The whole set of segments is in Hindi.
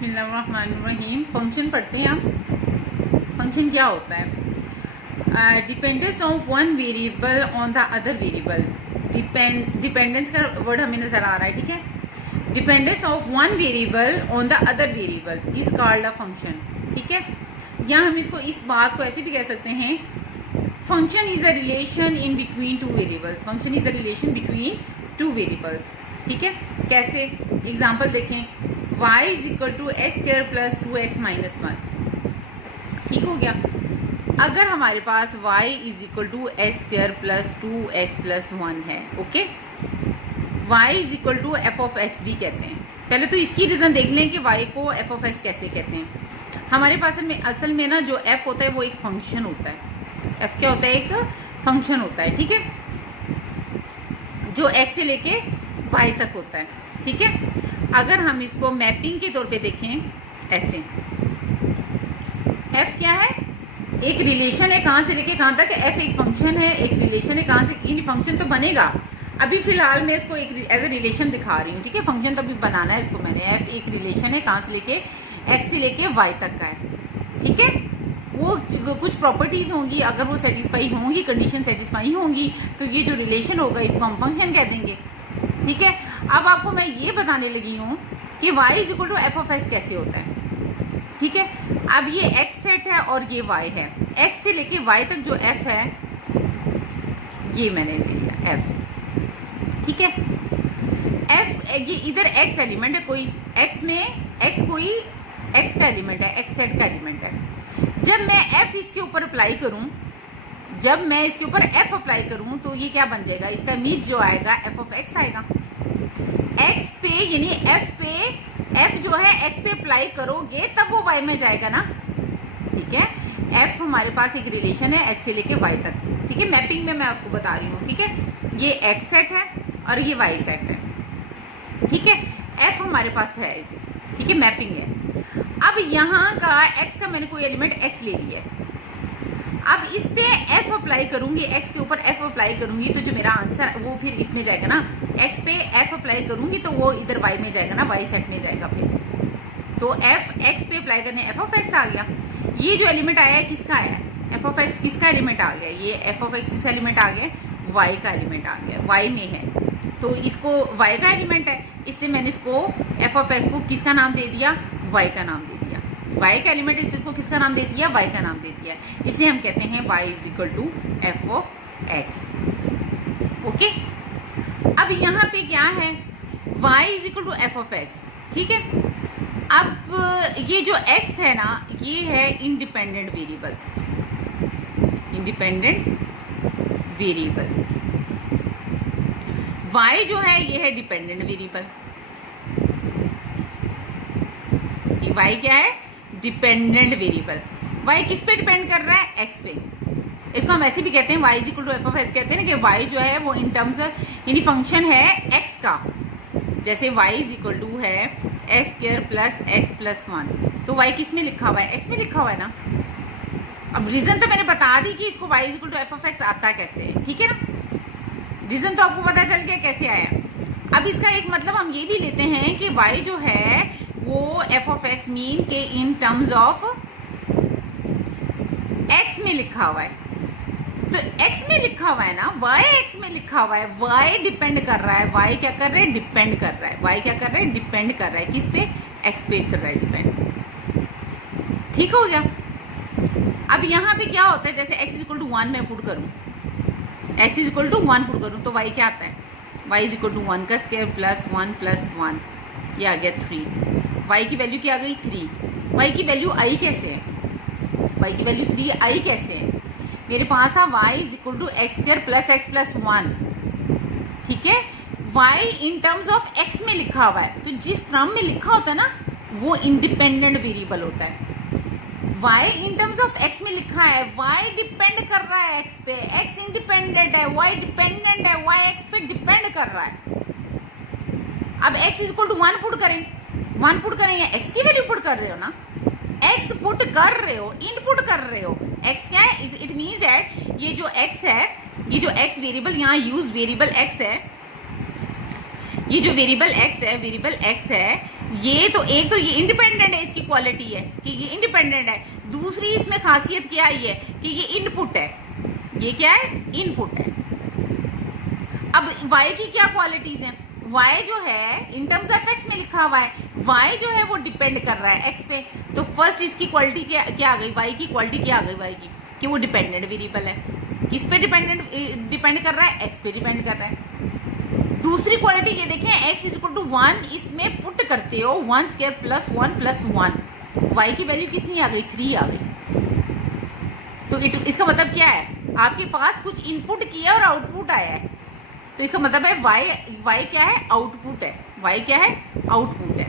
बिस्मिल्लाहिर्रहमानिर्रहीम। फंक्शन पढ़ते हैं हम। फंक्शन क्या होता है? Dependence of one variable on the other variable. Dependence का वर्ड हमें नजर आ रहा है, ठीक है। Dependence of one variable on the other variable is called a function, ठीक है। या हम इसको इस बात को ऐसे भी कह सकते हैं, function is the relation in between two variables. Function is the relation between two variables, ठीक है। कैसे? एग्जाम्पल देखें, y is equal to x square plus 2x minus 1, ठीक हो गया। अगर हमारे पास y is equal to x square plus 2x plus 1 है, okay. y is equal to F of x भी कहते हैं। पहले तो इसकी रीजन देख लें कि y को एफ ऑफ एक्स कैसे कहते हैं। हमारे पास असल में ना जो f होता है वो एक फंक्शन होता है। f क्या होता है? एक फंक्शन होता है, ठीक है, जो x से लेके y तक होता है, ठीक है। अगर हम इसको मैपिंग के तौर पे देखें ऐसे, f क्या है? एक रिलेशन है, कहाँ से लेके कहाँ तक। f एक फंक्शन है, एक रिलेशन है, कहाँ से। इन फंक्शन तो बनेगा, अभी फिलहाल मैं इसको एक एज ए रिलेशन दिखा रही हूँ, ठीक है। फंक्शन तो अभी बनाना है इसको मैंने। f एक रिलेशन है, कहाँ से लेके, x से लेके y तक का है, ठीक है। वो कुछ प्रॉपर्टीज होंगी, अगर वो सेटिस्फाई होंगी, कंडीशन सेटिस्फाई होंगी, तो ये जो रिलेशन होगा इसको हम फंक्शन कह देंगे, ठीक है। अब आपको मैं ये बताने लगी हूँ कि y is equal to F of x कैसे होता है, ठीक है। अब ये x सेट है और ये y है। x से लेके y तक जो f है ये मैंने ले लिया f, ठीक है। f ये इधर x एलिमेंट है, कोई x में x कोई x का एलिमेंट है, x सेट का एलिमेंट है। जब मैं f इसके ऊपर अप्लाई करूँ, जब मैं इसके ऊपर f अप्लाई करूँ तो ये क्या बन जाएगा? इसका मीज जो आएगा f ऑफ x आएगा। x पे यानी f पे, f जो है x पे अप्लाई करोगे तब वो y में जाएगा ना, ठीक है। f हमारे पास एक रिलेशन है x से लेके y तक, ठीक है। मैपिंग में मैं आपको बता रही हूँ, ठीक है। ये x सेट है और ये y सेट है, ठीक है। f हमारे पास है, ठीक है, मैपिंग है। अब यहाँ का x का मैंने कोई एलिमेंट x ले लिया है। अब इस पे f अप्लाई करूंगी, x के ऊपर f अप्लाई करूंगी तो जो मेरा आंसर वो फिर इसमें जाएगा ना। x पे f अप्लाई करूंगी तो वो इधर y में जाएगा ना, y सेट में जाएगा फिर। तो f x पे अप्लाई करने f ऑफ x आ गया। ये जो एलिमेंट आया है किसका आया है? f ऑफ x किसका एलिमेंट आ गया? ये f ऑफ x किसका एलिमेंट आ गया? y का एलिमेंट आ गया, y में है तो इसको y का एलिमेंट है, इसलिए मैंने इसको f ऑफ x को किसका नाम दे दिया? y का नाम दे दिया। y का एलिमेंट है, इसको किसका नाम दे दिया? y का नाम दे दिया। इसलिए हम कहते हैं y is equal to F of x, okay. अब यहाँ पे क्या है? y is equal to F of x, ठीक है। अब ये जो x है ना, ये है independent variable, independent variable. y जो है ये है डिपेंडेंट वेरिएबल। y क्या है? Dependent variable. y किस पे डिपेंड कर रहा है? x पे। इसको हम ऐसे भी कहते हैं y is equal to F of x, कहते हैं ना कि y जो है वो इन टर्म्स यानी फंक्शन है x का। जैसे y इज इक्वल टू है x square plus x plus 1, तो y किस में लिखा हुआ है? x में लिखा हुआ है ना। अब रीजन तो मैंने बता दी कि इसको y is equal to F of x आता कैसे है, ठीक है ना। रीजन तो आपको पता चल गया कैसे आया। अब इसका एक मतलब हम ये भी लेते हैं कि y जो है वो एफ ऑफ एक्स मीन के इन टर्म्स ऑफ x में लिखा हुआ है। तो x में लिखा हुआ है ना, y x में लिखा हुआ है, y डिपेंड कर रहा है। y क्या कर रहा है? डिपेंड कर रहा है। y क्या कर रहा है? डिपेंड कर रहा है। किस पे? x पे कर रहा है डिपेंड, ठीक हो गया। अब यहाँ पे क्या होता है? जैसे x इज इक्वल टू 1 मैं पुट करूँ, x is equal to 1 put करूँ तो y क्या आता है? y इज इक्वल टू 1 का स्क्वायर प्लस 1 प्लस 1, ये आ गया 3। y की वैल्यू क्या आ गई? 3। y की वैल्यू i कैसे है? y की वैल्यू 3i कैसे है? मेरे पास था y is equal to x square plus x plus 1, ठीक है। y in terms of x में लिखा हुआ है, तो जिस टर्म में लिखा होता है ना वो इंडिपेंडेंट वेरिएबल होता है। y in terms of x में लिखा है, y डिपेंड कर रहा है x पे, x इंडिपेंडेंट है, y डिपेंडेंट है, y x पे डिपेंड कर रहा है। अब x is equal to 1 put करें, 1 पुट करें या x की वैल्यू पुट कर रहे हो ना, x पुट कर रहे हो, इनपुट कर रहे हो। x क्या है? इट मीन्स दैट ये जो x है, ये जो x वेरिएबल यहाँ यूज वेरिएबल x है, ये जो वेरिएबल x है, वेरिएबल x है, ये तो एक तो ये इंडिपेंडेंट है, इसकी क्वालिटी है कि ये इंडिपेंडेंट है। दूसरी इसमें खासियत क्या आई है कि ये इनपुट है। ये क्या है? इनपुट है। अब y की क्या क्वालिटीज हैं? y जो है इन टर्म्स ऑफ x में लिखा हुआ है, y जो है वो डिपेंड कर रहा है x पे। तो फर्स्ट इसकी क्वालिटी क्या आ गई? y की क्वालिटी क्या आ गई y की? कि वो डिपेंडेंट वेरिएबल है। किस पे डिपेंड कर रहा है? x पे डिपेंड कर रहा है। दूसरी क्वालिटी ये देखें, x इक्वल टू 1, इसमें पुट करते हो 1 स्क्वायर प्लस 1 प्लस 1, y की वैल्यू कितनी आ गई? 3 आ गई। तो इसका मतलब क्या है? आपके पास कुछ इनपुट किया और आउटपुट आया है, तो इसका मतलब है y क्या है? आउटपुट है। y क्या है? आउटपुट है।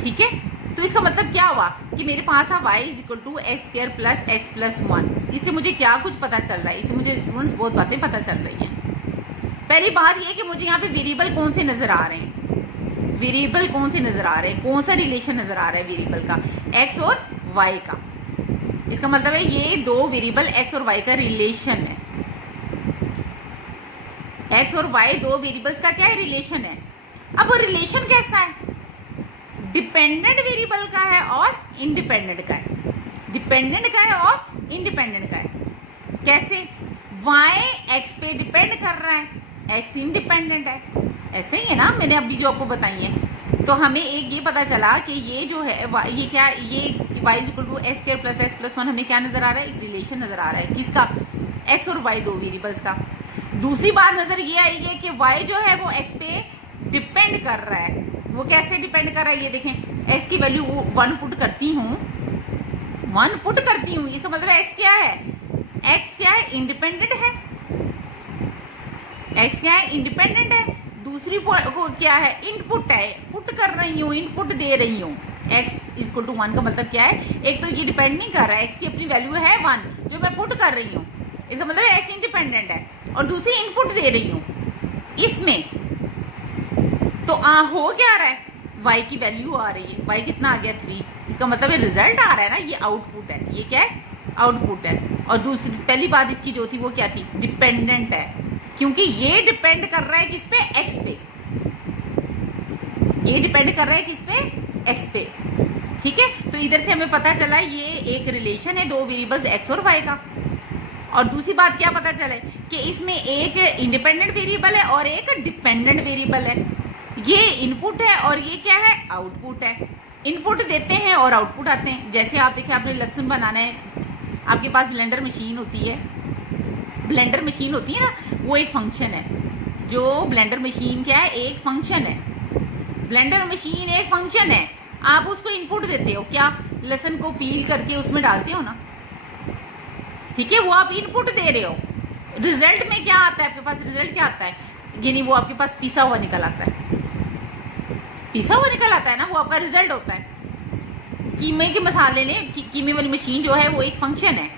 ठीक है, तो इसका मतलब क्या हुआ कि मेरे पास था y is equal to x square plus x plus 1। इससे मुझे क्या कुछ पता चल रहा है? इससे मुझे स्टूडेंट्स बहुत बातें पता चल रही हैं। पहली बात ये कि मुझे यहाँ पे वेरिएबल कौन से नजर आ रहे हैं? वेरिएबल कौन से नजर आ रहे हैं? कौन सा रिलेशन नजर आ रहा है वेरिएबल का? x और y का। इसका मतलब है ये दो वेरिएबल x और y का रिलेशन है। x और y दो वेरिएबल्स का क्या है? रिलेशन है। अब वो रिलेशन कैसा है? डिपेंडेंट वेरिएबल का है और इंडिपेंडेंट का है। डिपेंडेंट का है और इंडिपेंडेंट का है। कैसे? y x पे डिपेंड कर रहा है, x इंडिपेंडेंट है। ऐसे ही है ना, मैंने अभी जो आपको बताई है। तो हमें एक ये पता चला कि ये जो है ये क्या, ये y equal to x square plus x plus 1 हमें क्या नजर आ रहा है? एक रिलेशन नजर आ रहा है। किसका? x और y दो वेरिएबल्स का। दूसरी बात नजर ये आई है कि y जो है वो x पे डिपेंड कर रहा है। वो कैसे डिपेंड कर रहा है? ये देखें, x की वैल्यू 1 पुट करती हूँ, 1 पुट करती हूँ, इसका मतलब x क्या है? x क्या है? इंडिपेंडेंट है। x क्या है? इंडिपेंडेंट है। दूसरी को क्या है? इनपुट है, पुट कर रही हूँ, इनपुट दे रही हूँ। x इक्वल टू 1 का मतलब क्या है? एक तो ये डिपेंड नहीं कर रहा है, x की अपनी वैल्यू है 1 जो मैं पुट कर रही हूँ, इसका मतलब x इंडिपेंडेंट है। और दूसरी इनपुट दे रही हूँ इसमें, तो हो क्या रहा है? y की वैल्यू आ रही है। y कितना आ गया? 3। इसका मतलब ये रिजल्ट आ रहा है ना, ये आउटपुट है। ये क्या है? आउटपुट है। और दूसरी पहली बात इसकी जो थी वो क्या थी? डिपेंडेंट है, क्योंकि ये डिपेंड कर रहा है किस पे? x पे। ये डिपेंड कर रहा है किस पे? x पे। ठीक है, तो इधर से हमें पता चला ये एक रिलेशन है दो वेरिएबल्स x और y का। और दूसरी बात क्या पता चले कि इसमें एक इंडिपेंडेंट वेरिएबल है और एक डिपेंडेंट वेरिएबल है। ये इनपुट है और ये क्या है? आउटपुट है। इनपुट देते हैं और आउटपुट आते हैं। जैसे आप देखिए, आपने लहसुन बनाना है, आपके पास ब्लेंडर मशीन होती है। ब्लेंडर मशीन होती है ना, वो एक फंक्शन है। जो ब्लेंडर मशीन क्या है? एक फंक्शन है। ब्लेंडर मशीन एक फंक्शन है। आप उसको इनपुट देते हो, क्या? लहसुन को पील करके उसमें डालते हो ना, ठीक है, वो आप इनपुट दे रहे हो। रिजल्ट में क्या आता है आपके पास? रिजल्ट क्या आता है? यानी वो आपके पास पिसा हुआ निकल आता है। पिसा हुआ निकल आता है ना, वो आपका रिजल्ट होता है। कीमे के मसाले ने कीमे वाली मशीन जो है वो एक फंक्शन है।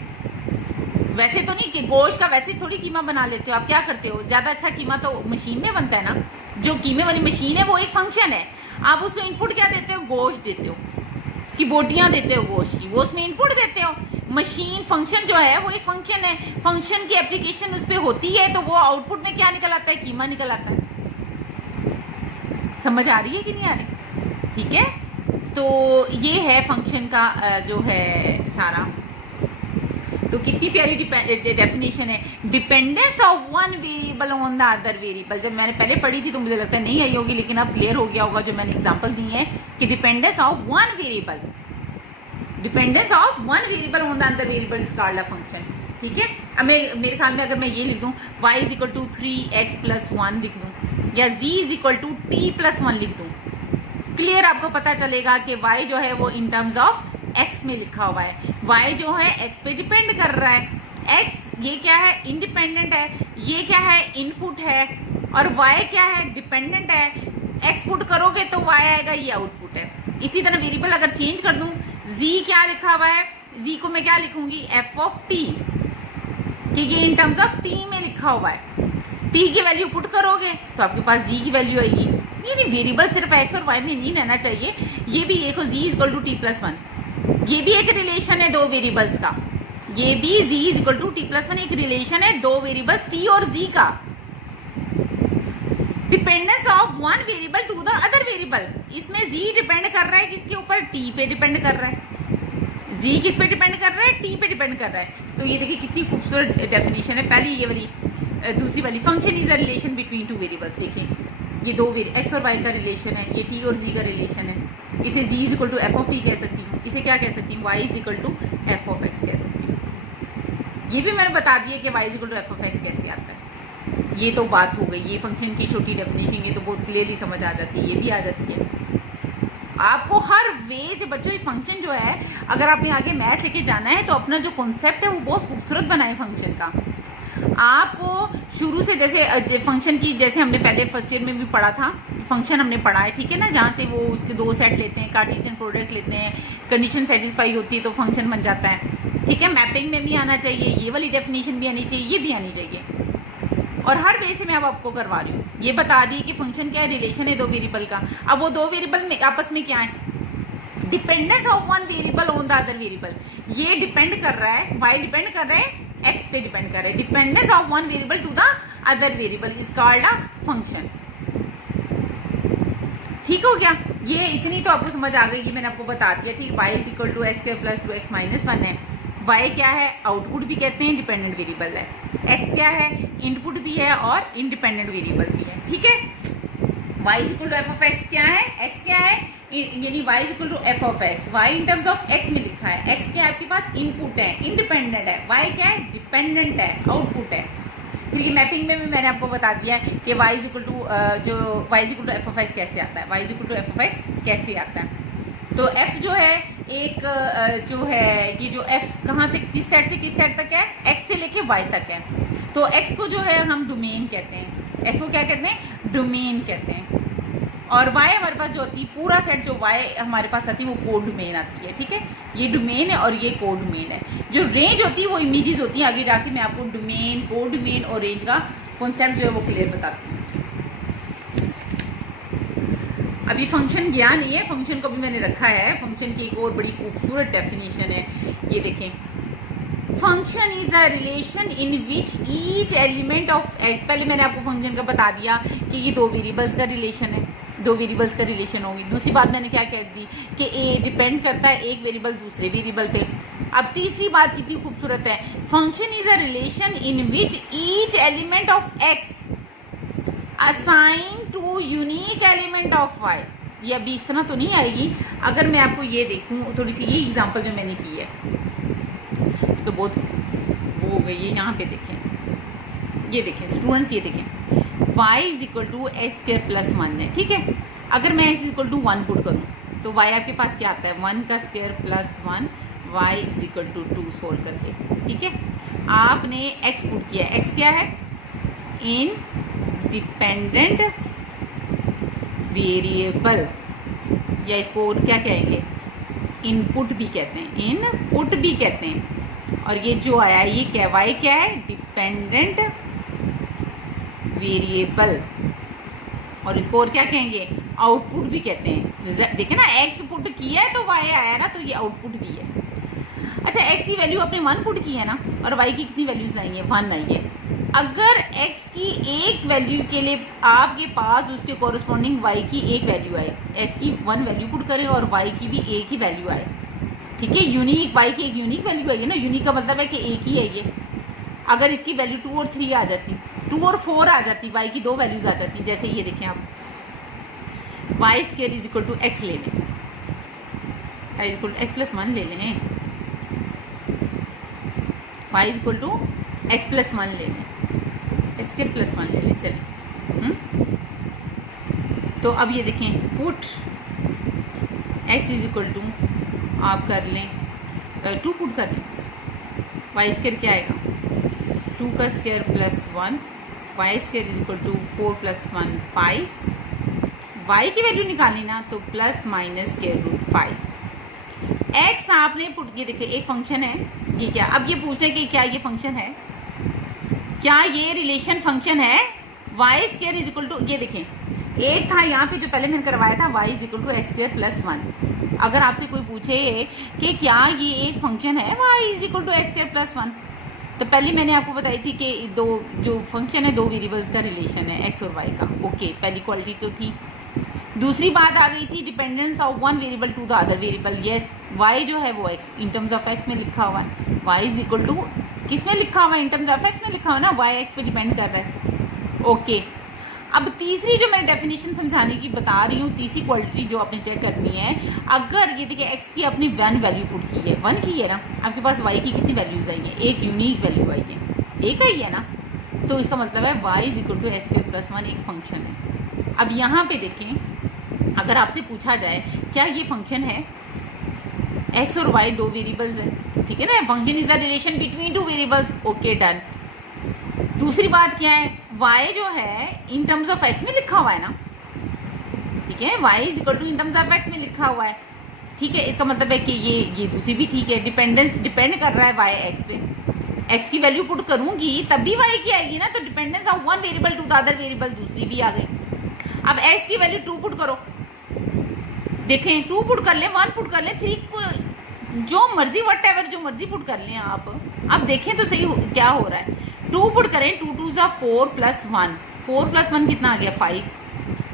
वैसे तो नहीं कि गोश्त का वैसे थोड़ी कीमा बना लेते हो। आप क्या करते हो? ज्यादा अच्छा कीमा तो मशीन में बनता है ना। जो कीमे वाली मशीन है वो एक फंक्शन है। आप उसको इनपुट क्या देते हो? गोश्त देते हो, उसकी बोटियां देते हो गोश्त की, वो उसमें इनपुट देते हो। मशीन फंक्शन जो है वो एक फंक्शन है। फंक्शन की एप्लीकेशन उस पर होती है, तो वो आउटपुट में क्या निकल आता है? कीमा निकल आता है। समझ आ रही है कि नहीं आ रही? ठीक है, तो ये है फंक्शन का जो है सारा। तो कितनी प्यारी डेफिनेशन है, dependence of one variable on the other variable. जब मैंने पहले पढ़ी थी तो मुझे लगता है नहीं आई होगी, लेकिन अब क्लियर हो गया होगा जो मैंने एग्जांपल दी है कि dependence of one variable, dependence of one variable on the other variable is called a function. ठीक है, अब मेरे ख्याल में अगर मैं ये लिख दूं y is equal to 3x plus 1 लिख दूं, या z is equal to t plus 1 लिख दूं, क्लियर आपको पता चलेगा कि y जो है वो इन टर्म्स ऑफ x में लिखा हुआ है। y जो है x पे डिपेंड कर रहा है। x ये क्या है? इंडिपेंडेंट है। ये क्या है? इनपुट है। और y क्या है? डिपेंडेंट है। x पुट करोगे तो y आएगा, ये आउटपुट है। इसी तरह वेरिएबल अगर चेंज कर दूं, z क्या लिखा हुआ है? z को मैं क्या लिखूंगी? f ऑफ t, कि ये इन टर्म्स ऑफ t में लिखा हुआ है। t की वैल्यू पुट करोगे तो आपके पास z की वैल्यू आएगी। नहीं, वेरिएबल सिर्फ x और y में नहीं रहना चाहिए। ये भी देखो, z equal to t plus 1, ये भी एक रिलेशन है दो वेरिएबल्स का। ये भी z is equal to t plus 1 एक रिलेशन है दो वेरिएबल्स t और z का। Dependence of one variable to the other variable, इसमें जी डिपेंड कर रहा है किसके ऊपर, टी पे डिपेंड कर रहा है। जी किस पे डिपेंड कर रहा है, टी पे डिपेंड कर रहा है। तो ये देखिए कितनी खूबसूरत डेफिनेशन है। पहली ये वाली, दूसरी वाली, function is a relation between two variables. देखिए ये दो एक्स और वाई का रिलेशन है, ये टी और जी का रिलेशन है। इसे G is equal to F of T कह सकती हूँ, इसे क्या कह सकती हूँ, Y is equal to F of X कह सकती हूँ। ये भी मैंने बता दिया कि Y is equal to F of x कैसे आता है। ये तो बात हो गई, ये फंक्शन की छोटी डेफिनेशन, ये तो बहुत क्लियरली समझ आ जाती है, ये भी आ जाती है आपको हर वे से। बच्चों ये फंक्शन जो है, अगर आपने आगे मैथ लेके जाना है तो अपना जो कॉन्सेप्ट है वो बहुत खूबसूरत बनाए फंक्शन का। आपको शुरू से जैसे फंक्शन की, जैसे हमने पहले फर्स्ट ईयर में भी पढ़ा था, फंक्शन हमने पढ़ा है, ठीक है ना, जहाँ से वो उसके दो सेट लेते हैं, कार्टेशियन प्रोडक्ट लेते हैं, कंडीशन सेटिस्फाई होती है तो फंक्शन बन जाता है, ठीक है। मैपिंग में भी आना चाहिए, ये वाली डेफिनेशन भी आनी चाहिए, ये भी आनी चाहिए। और हर वे से मैं अब आपको करवा रही हूँ। ये बता दी कि फंक्शन क्या है, रिलेशन है दो वेरिएबल का। अब वो दो वेरिएबल में आपस में क्या है, dependence of one variable on the other variable. ये डिपेंड कर रहा है, वाई डिपेंड कर रहा है एक्स पे डिपेंड कर रहा है। Dependence of one variable to the other variable is called a function. ठीक हो गया, ये इतनी तो आपको समझ आ गई, ये मैंने आपको बता दिया, ठीक। Y is equal to x square plus 2x minus 1 है। वाई क्या है, आउटपुट भी कहते हैं, डिपेंडेंट वेरिएबल है। एक्स क्या है, इनपुट भी है और इंडिपेंडेंट वेरिएबल भी है, ठीक है। Y is equal to F of x क्या है, एक्स क्या है, यानी y is equal to F of x. Y in terms of x में लिखा है, एक्स क्या है आपके पास, इनपुट है, इंडिपेंडेंट है। वाई क्या है, डिपेंडेंट है, आउटपुट है। फिर ये मैपिंग में भी मैंने आपको बता दिया कि वाई इज इक्वल टू जो y is equal to F of x कैसे आता है, y is equal to F of x कैसे आता है। तो f जो है एक जो है, ये जो f कहाँ से किस सेट से किस सेट तक है, x से लेके y तक है। तो x को जो है हम डोमेन कहते हैं, x को क्या कहते हैं, डोमेन कहते हैं। और y हमारे पास जो होती है, पूरा सेट जो y हमारे पास आती है वो कोड डोमेन आती है, ठीक है। ये डोमेन है और ये कोड डोमेन है। जो रेंज होती है वो इमेजेस होती है, आगे जाके मैं आपको डोमेन, कोड डोमेन और रेंज का कॉन्सेप्ट जो है वो क्लियर बताती हूँ। अभी फंक्शन गया नहीं है, फंक्शन को भी मैंने रखा है। फंक्शन की एक और बड़ी खूबसूरत डेफिनेशन है, ये देखें, function is a relation in which each element of x. पहले मैंने आपको फंक्शन का बता दिया कि ये दो वेरिएबल्स का रिलेशन है, दो वेरिएबल्स का रिलेशन होगी। दूसरी बात मैंने क्या कह दी कि ए डिपेंड करता है एक वेरिएबल दूसरे वेरिएबल पे। अब तीसरी बात कितनी खूबसूरत है, function is a relation in which each element of x assign to unique element of y. ये अभी इस तरह तो नहीं आएगी। अगर मैं आपको ये देखूं थोड़ी सी, ये एग्जांपल जो मैंने की है तो बहुत वो हो गई है। यहाँ पे देखें, ये देखें स्टूडेंट्स, ये देखें y is equal to x square plus 1 है, ठीक है। अगर मैं x is equal to 1 put करूँ तो y आपके पास क्या आता है, 1 का square plus 1, y is equal to 2 solve करके, ठीक है। आपने x पुट किया, x क्या है, इन डिपेंडेंट वेरिएबल, या इसको और क्या कहेंगे, इनपुट भी कहते हैं, इनपुट भी कहते हैं। और ये जो आया ये क्या, वाई क्या है, डिपेंडेंट वेरिएबल, और इसको और क्या कहेंगे, आउटपुट भी कहते हैं। रिजल्ट देखे ना, एक्स पुट किया है तो वाई आया ना, तो ये आउटपुट भी है। अच्छा, एक्स की वैल्यू आपने 1 पुट की है ना, और वाई की कितनी वैल्यूज आई है, 1 आई है। अगर x की एक वैल्यू के लिए आपके पास उसके कॉरस्पॉन्डिंग y की एक वैल्यू आए, x की 1 वैल्यू पुट करें और y की भी एक ही वैल्यू आए, ठीक है। यूनिक y की एक यूनिक वैल्यू आई है ना, यूनिक का मतलब है कि एक ही है ये। अगर इसकी वैल्यू 2 और 3 आ जाती, 2 और 4 आ जाती, y की 2 वैल्यूज आ जाती। जैसे ये देखें आप, y square is equal to x ले लें, y equal to x plus 1 ले लें, y is equal to x plus 1 ले लें, एक्स स्क्वायर प्लस 1 ले लें, चलिए। तो अब ये देखें, put x is equal to आप कर लें 2 पुट कर लें, वाई स्क्वायर क्या आएगा, 2 का square plus 1, y square is equal to 4 plus 1 5। वाई की वैल्यू निकालनी ना तो plus minus square root 5। X आपने पुट, ये देखिए एक फंक्शन है, ये क्या, अब ये पूछ रहे हैं कि क्या ये फंक्शन है, क्या ये रिलेशन फंक्शन है। Y square is equal to, ये देखें एक था यहाँ पे जो पहले मैंने करवाया था, y is equal to x square plus 1। अगर आपसे कोई पूछे कि क्या ये एक फंक्शन है y is equal to x square plus 1, तो पहले मैंने आपको बताई थी कि दो जो फंक्शन है, दो वेरिएबल्स का रिलेशन है एक्स और वाई का। ओके, पहली क्वालिटी तो थी। दूसरी बात आ गई थी dependence of one variable to the other variable. Yes, y जो है वो x in terms of x में लिखा हुआ है, वाई इज इक्वल टू किस में लिखा हुआ है, इन टर्म्स ऑफ एक्स में लिखा हुआ है ना, वाई एक्स पे डिपेंड कर रहा है। ओके, अब तीसरी जो मैं डेफिनेशन समझाने की बता रही हूँ, तीसरी क्वालिटी जो आपने चेक करनी है, अगर ये देखिए एक्स की अपनी वन वैल्यू पुट की है, वन की है ना, आपके पास वाई की कितनी वैल्यूज आई हैं, एक यूनिक वैल्यू आई है, एक आई है ना, तो इसका मतलब है y is equal to x के प्लस वन एक फंक्शन है। अब यहाँ पे देखें, अगर आपसे पूछा जाए क्या ये फंक्शन है, एक्स और वाई दो वेरिएबल्स हैं, ठीक है ना, function is the relation between two variables. Okay, done. दूसरी बात क्या है, y जो है इन टर्म्स ऑफ x में लिखा हुआ है ना, ठीक है, y is equal to in terms of x में लिखा हुआ है, ठीक है, इसका मतलब है कि ये दूसरी भी ठीक है, डिपेंड कर रहा है y x पे, x की वैल्यू पुट करूंगी तब भी y की आएगी ना, तो dependence of one variable to the other variable दूसरी भी आ गई। अब x की वैल्यू 2 पुट करो, देखें 2 पुट कर लें, 1 पुट कर लें, 3 को जो मर्जी वट एवर जो मर्जी पुट कर लें आप। अब देखें तो सही क्या हो रहा है, 2 पुट करें, 2 2 ज़ा 4 प्लस 1, 4 प्लस 1 कितना आ गया 5,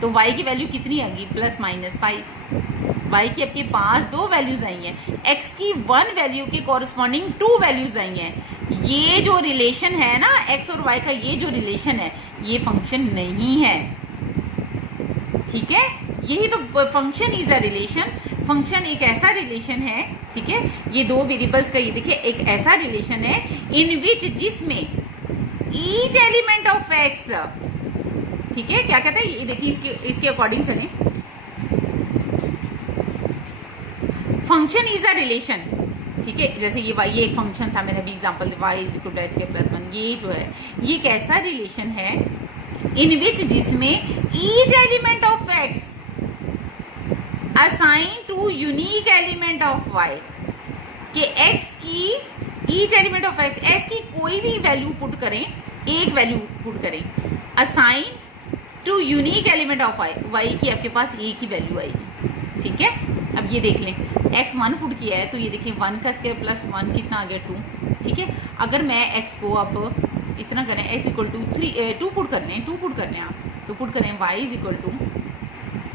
तो y की वैल्यू कितनी आ गई प्लस माइनस 5। y की आपके पास दो वैल्यूज आई हैं, x की वन वैल्यू के कॉरस्पॉन्डिंग 2 वैल्यूज आई हैं। ये जो रिलेशन है ना x और y का, ये जो रिलेशन है ये फंक्शन नहीं है, ठीक है, यही तो function is a relation. Function एक ऐसा रिलेशन है, ठीक है, ये दो वेरिएबल्स का ये देखिए एक ऐसा रिलेशन है इन विच जिसमें ईच एलिमेंट ऑफ एक्स, ठीक है, क्या कहते हैं ये देखिए, इसके अकॉर्डिंग चलें, फंक्शन इज अ रिलेशन, ठीक है, जैसे ये एक फंक्शन था, मैंने अभी example y is equal to x के प्लस वन, ये जो है ये एक ऐसा रिलेशन है इन विच जिसमें each element of x assign to unique element of y, कि x की ईच एलिमेंट ऑफ x की कोई भी वैल्यू पुट करें, एक वैल्यू पुट करें, assign to unique element of y की आपके पास एक ही वैल्यू आएगी, ठीक है। अब ये देख लें, x 1 पुट किया है तो ये देखें 1 का स्क्वायर प्लस 1 कितना आ गया 2, ठीक है। अगर मैं x को अब इस तरह करें, x इक्वल टू 2 पुट कर लें, 2 पुट कर लें आप, तो पुट करें y इज इक्वल टू,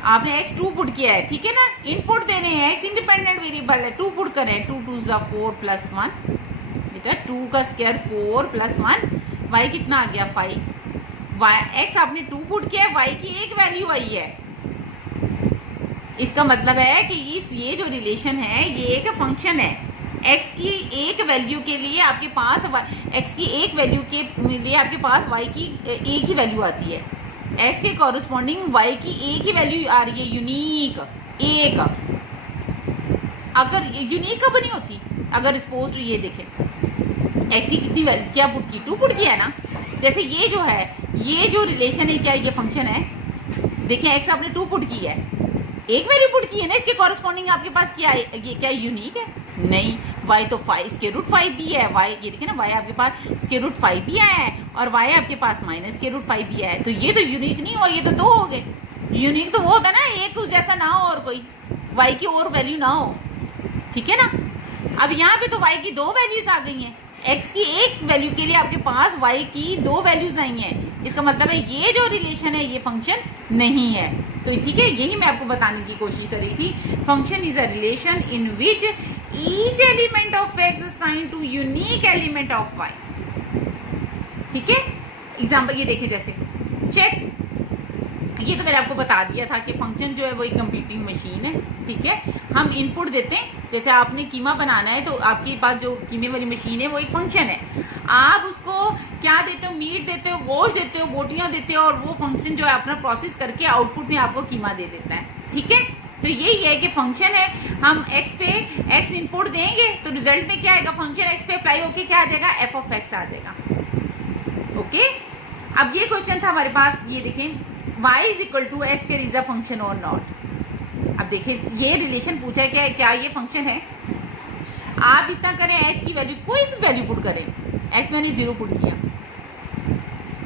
आपने x 2 पुट किया है, ठीक है ना, इनपुट देने हैं, x इंडिपेंडेंट वेरिएबल है, 2 पुट करें, 2 2 ज़ा 4 प्लस 1, बेटा 2 का स्क्वायर 4 प्लस 1, y कितना आ गया 5, x आपने 2 पुट किया है, y की एक वैल्यू आई है, इसका मतलब है कि ये जो रिलेशन है ये एक फंक्शन है, x की एक वैल्यू के लिए आपके पास x की एक वैल्यू के लिए आपके पास y की एक ही वैल्यू आती है, x के कॉरस्पॉन्डिंग y की एक ही वैल्यू आ रही है, यूनिक एक। अगर यूनिक कब नहीं होती, अगर सपोज टू ये देखें x की कितनी वैल्यू क्या पुट की, 2 पुट किया है ना, जैसे ये जो है ये जो रिलेशन है क्या ये फंक्शन है, देखिए x आपने 2 पुट की है, एक वैल्यू पुट की है ना, इसके कॉरस्पॉन्डिंग आपके पास क्या है, ये क्या यूनिक है, नहीं, y तो 5 स्क्वायर रूट 5 भी है, y ये देखिए ना y आपके पास स्क्वायर रूट 5 भी आया है और y आपके पास माइनस स्क्वायर रूट 5 भी आया है, तो ये तो यूनिक नहीं हुआ, ये तो दो हो गए। यूनिक तो वो होता है ना एक उस जैसा ना हो और कोई y की और वैल्यू ना हो, ठीक है ना। अब यहाँ पे तो y की दो वैल्यूज आ गई हैं, x की एक वैल्यू के लिए आपके पास y की दो वैल्यूज आई हैं, इसका मतलब है ये जो रिलेशन है ये फंक्शन नहीं है। तो ठीक है, यही मैं आपको बताने की कोशिश कर रही थी, function is a relation in which each element of x assign to unique element of y, ठीक है। एग्जाम्पल ये देखिए, जैसे चेक, ये तो मैंने आपको बता दिया था कि फंक्शन जो है वो एक कंप्यूटिंग मशीन है, ठीक है, हम इनपुट देते हैं, जैसे आपने कीमा बनाना है तो आपके पास जो कीमे वाली मशीन है वो एक फंक्शन है, आप उसको क्या देते हो, मीट देते हो, गोश्त देते हो, बोटियां देते हो, और वो फंक्शन जो है अपना प्रोसेस करके आउटपुट में आपको कीमा दे देता है, ठीक है। तो यही है कि फंक्शन है, हम x पे x इनपुट देंगे तो रिजल्ट में क्या आएगा, फंक्शन x पे अप्लाई होके क्या आ जाएगा, f ऑफ x आ जाएगा, ओके। अब ये क्वेश्चन था हमारे पास, ये देखें y is equal to x के इज अ फंक्शन और नॉट। अब देखिए ये रिलेशन पूछा है क्या ये फंक्शन है, आप इस तरह करें, x की वैल्यू कोई भी वैल्यू पुट करें, x मैंने 0 पुट किया,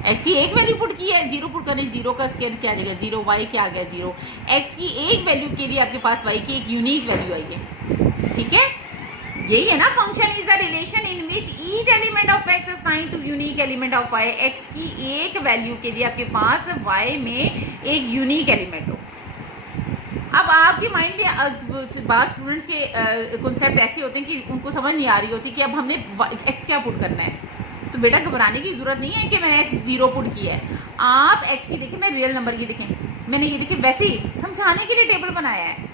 x की एक वैल्यू पुट की है, 0 पुट करें, 0 का स्क्वायर क्या आ जाएगा 0, y क्या आ गया 0, x की एक वैल्यू के लिए आपके पास y की एक यूनिक वैल्यू आई है, ठीक है। यही है ना, function is the relation in which each element of x assign to unique element of y. X की एक वैल्यू के लिए आपके पास वाई में एक यूनिक एलिमेंट हो। अब आपके माइंड में बात स्टूडेंट्स के कॉन्सेप्ट ऐसे होते हैं कि उनको समझ नहीं आ रही होती कि अब हमने एक्स क्या पुट करना है। तो बेटा घबराने की जरूरत नहीं है कि मैंने एक्स 0 पुट किया है। आप एक्स की देखें, मैं रियल नंबर की देखें, मैंने ये देखें वैसे ही समझाने के लिए टेबल बनाया है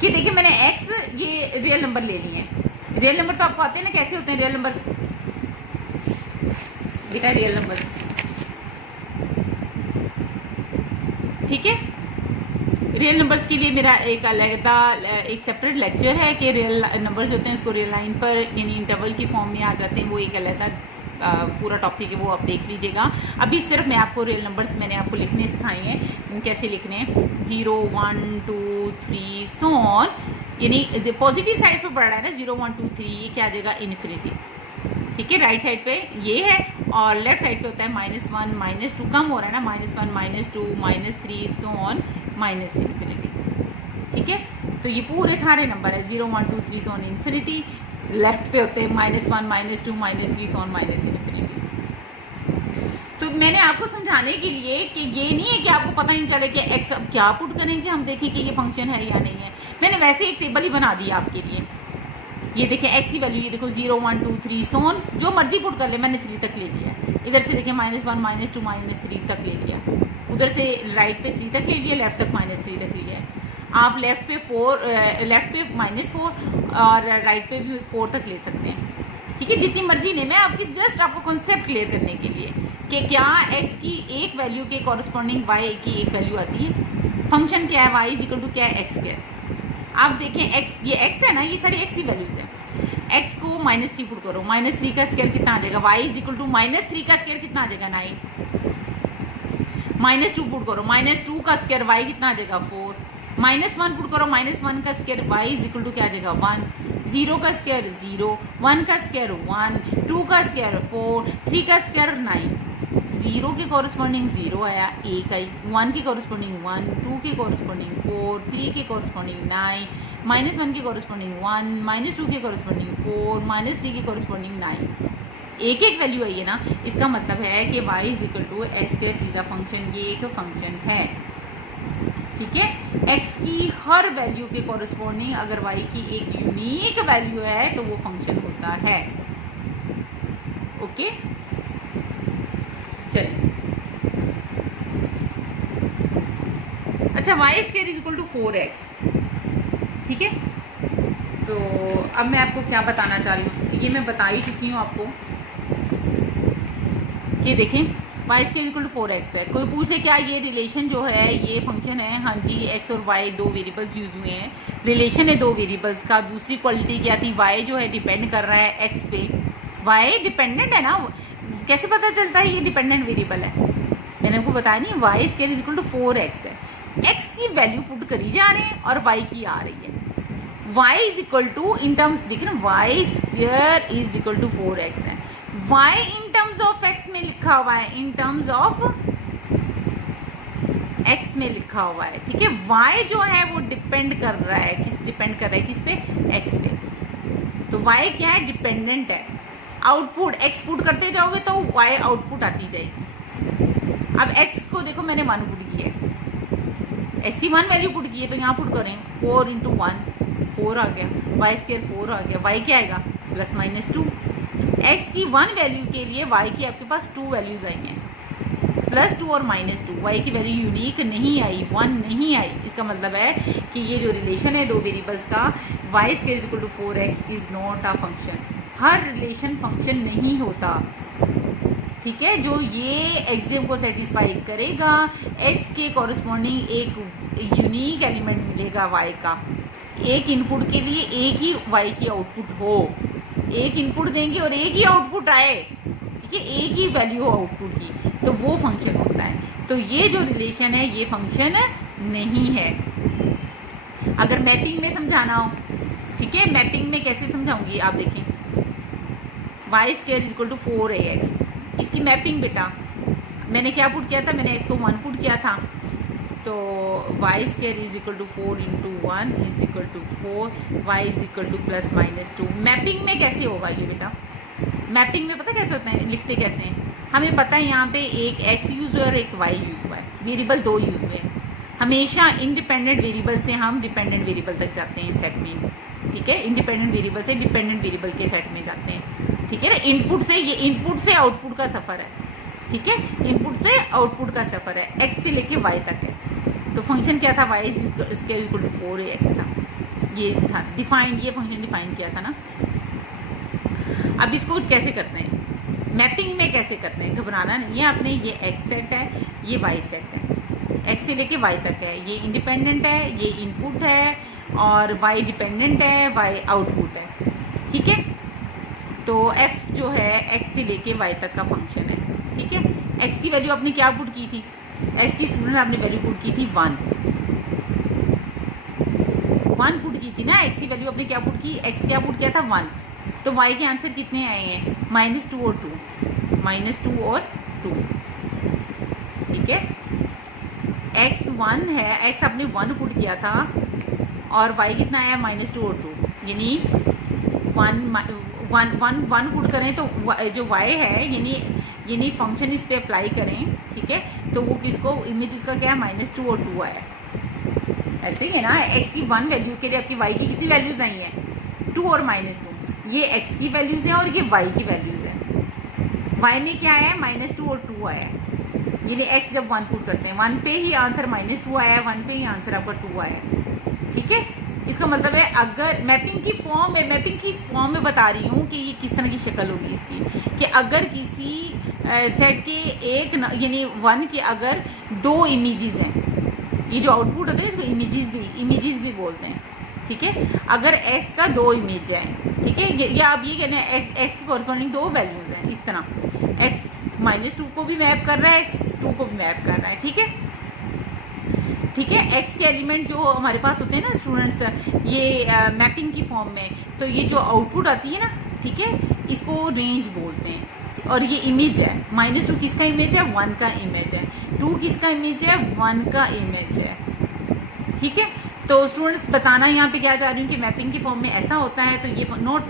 कि देखिए मैंने एक्स ये रियल नंबर ले लिए हैं। रियल नंबर तो आपको आते हैं ना, कैसे होते हैं रियल नंबर बेटा, रियल नंबर, ठीक है। रियल नंबर्स के लिए मेरा एक अलग एक सेपरेट लेक्चर है कि रियल नंबर्स होते हैं उसको रियल लाइन पर यानी इंटरवल की फॉर्म में आ जाते हैं, वो एक अलग पूरा टॉपिक है, वो आप देख लीजिएगा। अभी सिर्फ मैं आपको रियल नंबर्स मैंने आपको लिखने सिखाए हैं, कैसे लिखने हैं, 0 1 2 3 सो ऑन, यानी पॉजिटिव साइड पे बढ़ रहा है ना 0 1 2 3, ये क्या आ जाएगा इन्फिनिटी, ठीक है। राइट साइड पे ये है और लेफ्ट साइड पे होता है -1 -2, कम हो रहा है ना, -1 -2 -3 सो ऑन माइनस इन्फिनिटी, ठीक है। तो ये पूरे सारे नंबर है 0 1 2 3 सो ऑन इन्फिनिटी। लेफ्ट पे होते हैं -1 -2 -3 सो ऑन माइनस इन्फिनिटी। तो मैंने आपको समझाने के लिए कि ये नहीं है कि आपको पता नहीं चले कि एक्स अब क्या पुट करेंगे, हम देखें कि ये फंक्शन है या नहीं है। मैंने वैसे एक टेबल ही बना दिया आपके लिए। ये देखें एक्स की वैल्यू, ये देखो 0 1 2 3 सो ऑन, जो मर्जी पुट कर ले, मैंने 3 तक ले लिया। इधर से देखें -1 -2 -3 तक ले लिया, उधर से राइट पे 3 तक ले लिया, लेफ्ट तक -3 तक लिया। आप लेफ्ट पे -4 और राइट पे भी 4 तक ले सकते हैं, ठीक है, जितनी मर्जी ले। मैं आपकी जस्ट आपको कॉन्सेप्ट क्लियर करने के लिए कि क्या एक्स की एक वैल्यू के कॉरस्पॉन्डिंग वाई की एक वैल्यू आती है। फंक्शन क्या है, वाई इज इक्वल टू क्या है, एक्स क्या है। आप देखें एक्स, ये एक्स है ना, ये सारी एक्स की वैल्यूज है। एक्स को -3 पुट करो, -3 का स्क्वायर कितना आ जाएगा, वाई इज इक्वल टू -3 का स्क्वायर कितना आ जाएगा 9। -2 पुट करो, -2 का स्क्वायर वाई कितना आ जाएगा 4। -1 पुट करो, -1 का square y is equal to क्या आ जाएगा 1। 0 का स्क्वायर 0, 1 का स्क्वायर 1, 2 का स्क्वायर 4, 3 का स्क्वायर 9। 0 के कॉरस्पॉन्डिंग 0 आया, 1 आई, 1 के कॉरस्पॉन्डिंग 1, 2 के कॉरस्पॉन्डिंग 4, 3 के कॉरस्पॉन्डिंग 9, -1 के कॉरस्पॉन्डिंग 1, -2 के कॉरस्पॉन्डिंग 4, -3 के कॉरस्पॉन्डिंग 9। एक एक वैल्यू आई है ना, इसका मतलब है कि y is equal to x square is a function, ये एक फंक्शन है, ठीक है। x की हर वैल्यू के कॉरस्पॉन्डिंग अगर y की एक यूनिक वैल्यू है तो वो फंक्शन होता है, ओके। चलिए, अच्छा, y square is equal to 4x, ठीक है। तो अब मैं आपको क्या बताना चाह रही हूँ, ये मैं बता ही चुकी हूँ आपको कि देखें y square equal to 4x है। कोई पूछे क्या ये रिलेशन जो है ये फंक्शन है, हाँ जी, x और y दो वेरिएबल्स यूज हुए हैं, रिलेशन है दो वेरिएबल्स का। दूसरी क्वालिटी क्या थी, y जो है डिपेंड कर रहा है x पे, y डिपेंडेंट है ना, कैसे पता चलता है ये डिपेंडेंट वेरिएबल है, मैंने आपको बताया नहीं, y square is equal to 4x है। x की वैल्यू पुट करी जा रहे हैं और y की आ रही है। y is equal to in terms देखिए ना, y square is equal to 4x है। y in terms of x में लिखा हुआ है, इन टर्म्स ऑफ x में लिखा हुआ है, ठीक है। y जो है वो डिपेंड कर रहा है, किस पे, x पे। तो y क्या है, डिपेंडेंट है। आउटपुट x पुट करते जाओगे तो y आउटपुट आती जाएगी। अब x को देखो मैंने 1 पुट किया है, x की 1 वैल्यू पुट की है, तो यहाँ पुट करें 4 × 1 4 आ गया, y स्क्वायर 4 आ गया, y क्या आएगा +-2। x की 1 वैल्यू के लिए y की आपके पास 2 वैल्यूज आई हैं, +2 और -2। y की वैल्यू यूनिक नहीं आई, 1 नहीं आई। इसका मतलब है कि ये जो रिलेशन है दो वेरिएबल्स का, y square is equal to 4x is not a function. हर रिलेशन फंक्शन नहीं होता, ठीक है। जो ये एग्जाम को सेटिस्फाई करेगा, x के कॉरस्पॉन्डिंग एक यूनिक एलिमेंट मिलेगा y का, एक इनपुट के लिए एक ही y की आउटपुट हो, एक इनपुट देंगे और एक ही आउटपुट आए, ठीक है, एक ही वैल्यू हो आउटपुट की, तो वो फंक्शन होता है। तो ये जो रिलेशन है ये फंक्शन नहीं है। अगर मैपिंग में समझाना हो, ठीक है, मैपिंग में कैसे समझाऊंगी आप देखें, y square is equal to 4ax, इसकी मैपिंग बेटा मैंने क्या पुट किया था, मैंने x को 1 पुट किया था, तो y square is equal to 4 into 1 is equal to 4, y is equal to plus minus 2। Mapping में कैसे होगा ये बेटा? मैपिंग में पता कैसे होता है, लिखते कैसे हैं? हमें पता है यहाँ पे एक x यूज़ हुआ है और एक y यूज़ हुआ है, वेरिएबल दो यूज़ हुए हैं। हमेशा इंडिपेंडेंट वेरिएबल से हम डिपेंडेंट वेरिएबल तक जाते हैं इस सेट में, ठीक है? इंडिपेंडेंट वेरिएबल से डिपेंडेंट वेरिएबल के सेट में जाते हैं, ठीक है ना? इनपुट से, ये इनपुट से आउटपुट का सफ़र है, ठीक है? इनपुट से आउटपुट का सफ़र है, x से लेके y तक है। तो फंक्शन क्या था? y square equal to 4ax था, ये था डिफाइन, ये फंक्शन डिफाइन किया था ना। अब इसको कैसे करते हैं, मैपिंग में कैसे करते हैं? घबराना नहीं है आपने। ये x सेट है, ये y सेट है, x से लेके y तक है, ये इंडिपेंडेंट है, ये इनपुट है, और y डिपेंडेंट है, y आउटपुट है, ठीक है? तो f जो है x से लेके y तक का फंक्शन है, ठीक है? x की वैल्यू आपने क्या पुट की थी? x की स्टूडेंट आपने वैल्यू पुट की थी 1 पुट की थी ना। x की वैल्यू आपने क्या पुट की? x क्या पुट किया था? 1। तो y के आंसर कितने आए हैं? -2 और 2, -2 और 2, ठीक है? x 1 है, x आपने 1 पुट किया था, और y कितना आया? -2 और 2, यानी 1 पुट करें तो जो y है, यानी फंक्शन इस पे अप्लाई करें, ठीक है? तो वो किसको, इमेज उसका क्या है? -2 और 2 आया। ऐसे ही है ना, x की 1 वैल्यू के लिए आपकी y की कितनी वैल्यूज आई हैं? 2 और -2। ये x की वैल्यूज़ हैं और ये y की वैल्यूज़ हैं। y में क्या आया है? -2 और 2 आया है, यानी x जब 1 पुट करते हैं, 1 पे ही आंसर -2 आया है, 1 पे ही आंसर आपका 2 आया है, ठीक है? इसका मतलब है, अगर मैपिंग की फॉर्म में बता रही हूँ कि ये किस तरह की शक्ल होगी इसकी, कि अगर किसी सेट के एक यानी 1 के अगर 2 इमेजेस हैं, ये जो आउटपुट होते हैं इसको इमेजेस भी बोलते हैं, ठीक है? अगर x का 2 इमेज है, ठीक है, या आप ये कहना है x के कॉरस्पॉन्डिंग 2 वैल्यूज़ हैं, इस तरह x -2 को भी मैप कर रहा है, x2 को भी मैप कर रहा है, ठीक है? ठीक है, x के एलिमेंट जो हमारे पास होते हैं ना स्टूडेंट्स, ये मैपिंग की फॉर्म में, तो ये जो आउटपुट आती है ना, ठीक है, इसको रेंज बोलते हैं। और ये इमेज है, -2 किसका इमेज है? 1 का इमेज है। 2 किसका इमेज है? 1 का इमेज है, ठीक है? तो स्टूडेंट्स बताना यहाँ पे क्या चाह रही हूँ कि मैपिंग की फॉर्म में ऐसा होता है। तो ये नोट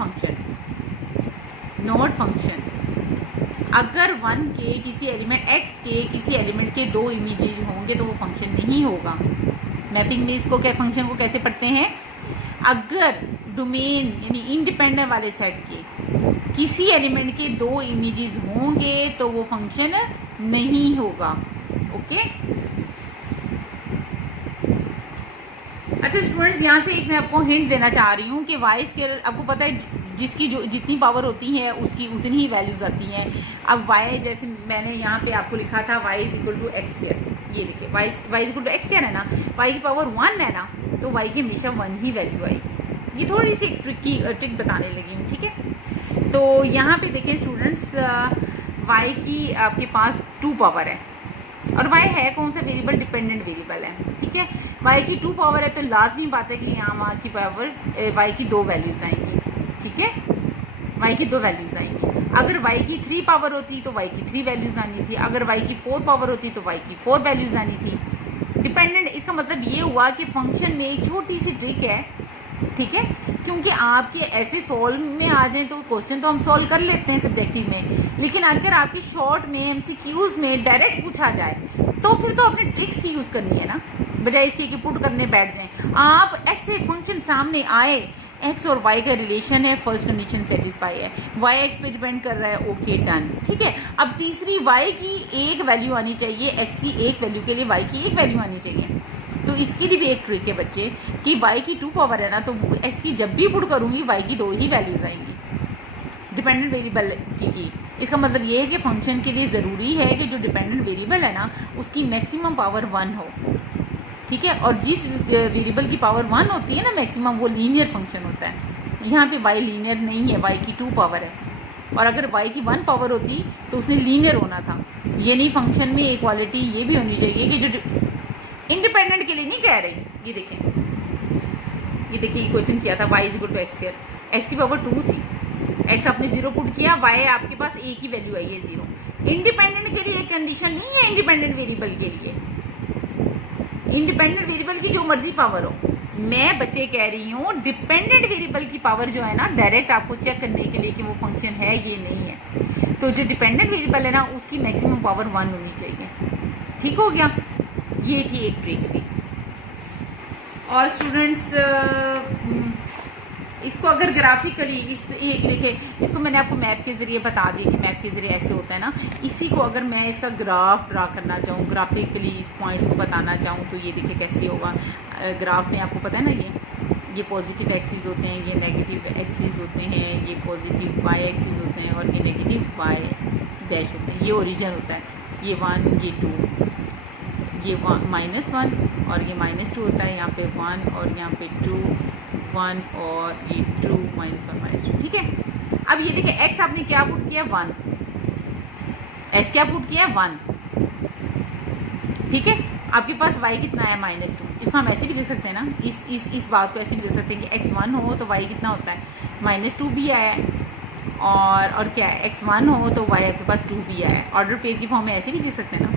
फंक्शन अगर 1 के किसी एलिमेंट, x के किसी एलिमेंट के 2 इमेजेस होंगे तो वो फंक्शन नहीं होगा। मैपिंग में इसको क्या, फंक्शन को कैसे पढ़ते हैं? अगर डोमेन यानी इंडिपेंडेंट वाले सेट के किसी एलिमेंट के 2 इमेजेस होंगे तो वो फंक्शन नहीं होगा, ओके? अच्छा स्टूडेंट्स, यहाँ से एक मैं आपको हिंट देना चाह रही हूँ कि वाई स्क्वायर, आपको पता है जिसकी जो जितनी पावर होती है उसकी उतनी ही वैल्यूज आती हैं। अब वाई, जैसे मैंने यहाँ पे आपको लिखा था y is equal to x square, ये देखिए y is equal to x square है ना, वाई की पावर 1 है ना, तो वाई की हमेशा 1 ही वैल्यू आएगी। ये थोड़ी सी ट्रिक बताने लगी हूँ, ठीक है? तो यहाँ पे देखिए स्टूडेंट्स, वाई की आपके पास 2 पावर है, और y है कौन सा वेरिएबल? डिपेंडेंट वेरिएबल है, ठीक है? y की 2 पावर है तो लाजमी बात है कि यहाँ की पावर y की 2 वैल्यूज आएंगी, ठीक है? y की 2 वैल्यूज आएंगी। अगर y की 3 पावर होती तो y की 3 वैल्यूज आनी थी, अगर y की 4 पावर होती तो y की 4 वैल्यूज आनी थी। डिपेंडेंट, इसका मतलब ये हुआ कि फंक्शन में एक छोटी सी ट्रिक है, ठीक है? क्योंकि आपके ऐसे सॉल्व में आ जाए तो क्वेश्चन तो हम सॉल्व कर लेते हैं सब्जेक्टिव में, लेकिन अगर आपकी शॉर्ट में एमसीक्यूज में डायरेक्ट पूछा जाए तो फिर तो अपने ट्रिक्स यूज़ करनी है ना, बजाय इसके कि पुट करने बैठ जाएं आप। ऐसे फंक्शन सामने आए, x और y का रिलेशन है, फर्स्ट कंडीशन सेटिस्फाई है, y x पे डिपेंड कर रहा है, ओके डन, ठीक है? अब तीसरी y की एक वैल्यू आनी चाहिए, x की एक वैल्यू के लिए y की एक वैल्यू आनी चाहिए। तो इसकी भी एक ट्रिक है बच्चे कि y की 2 पावर है ना, तो x की जब भी पुट करूँगी y की 2 ही वैल्यूज आएंगी डिपेंडेंट वेरिएबल की। इसका मतलब ये है कि फंक्शन के लिए ज़रूरी है कि जो डिपेंडेंट वेरिएबल है ना उसकी मैक्सिमम पावर 1 हो, ठीक है? और जिस वेरिएबल की पावर 1 होती है ना मैक्सिमम, वो लीनियर फंक्शन होता है। यहाँ पे y लीनियर नहीं है, y की 2 पावर है, और अगर y की 1 पावर होती तो उसने लीनियर होना था। ये नहीं, फंक्शन में इक्वालिटी ये भी होनी चाहिए कि जो इंडिपेंडेंट के लिए नहीं कह रही। ये देखिए ये क्वेश्चन किया था y is equal to x square, x की पावर 2 थी, x आपने 0 पुट किया, y आपके पास एक ही वैल्यू आई है 0। इंडिपेंडेंट के लिए एक कंडीशन नहीं है, इंडिपेंडेंट वेरिएबल के लिए इंडिपेंडेंट वेरिएबल की जो मर्जी पावर हो, मैं बच्चे कह रही हूँ डिपेंडेंट वेरिएबल की पावर जो है ना, डायरेक्ट आपको चेक करने के लिए कि वो फंक्शन है ये नहीं है, तो जो डिपेंडेंट वेरिएबल है ना उसकी मैक्सिमम पावर 1 होनी चाहिए। ठीक हो गया, ये थी एक ट्रिक सी। और स्टूडेंट्स इसको अगर ग्राफिकली ये देखिए, इसको मैंने आपको मैप के ज़रिए बता दिया कि मैप के ज़रिए ऐसे होता है ना। इसी को अगर मैं इसका ग्राफ ड्रा करना चाहूँ, ग्राफिकली इस पॉइंट्स को बताना चाहूँ, तो ये देखिए कैसे होगा। ग्राफ में आपको पता है ना, ये पॉजिटिव एक्सिस होते हैं, ये नेगेटिव एक्सिस होते हैं, ये पॉजिटिव वाई एक्सिस होते हैं और ये नेगेटिव वाई डैश होते हैं। ये ओरिजिन होता है, ये 1 ये 2, ये -1 और ये -2 होता है। यहाँ पे 1 और यहाँ पे 2, 1 और ये 2 -1 -2। ठीक है, अब ये देखिए x आपने क्या पुट किया 1, s क्या पुट किया 1। ठीक है, आपके पास y कितना है -2। इसको हम ऐसे भी लिख सकते हैं ना, इस बात को ऐसे भी लिख सकते हैं कि x 1 हो तो y कितना होता है -2 भी आया है, और क्या है x 1 हो तो y आपके पास 2 भी आया है। ऑर्डर पेयर की फॉर्म में ऐसे भी लिख सकते हैं ना,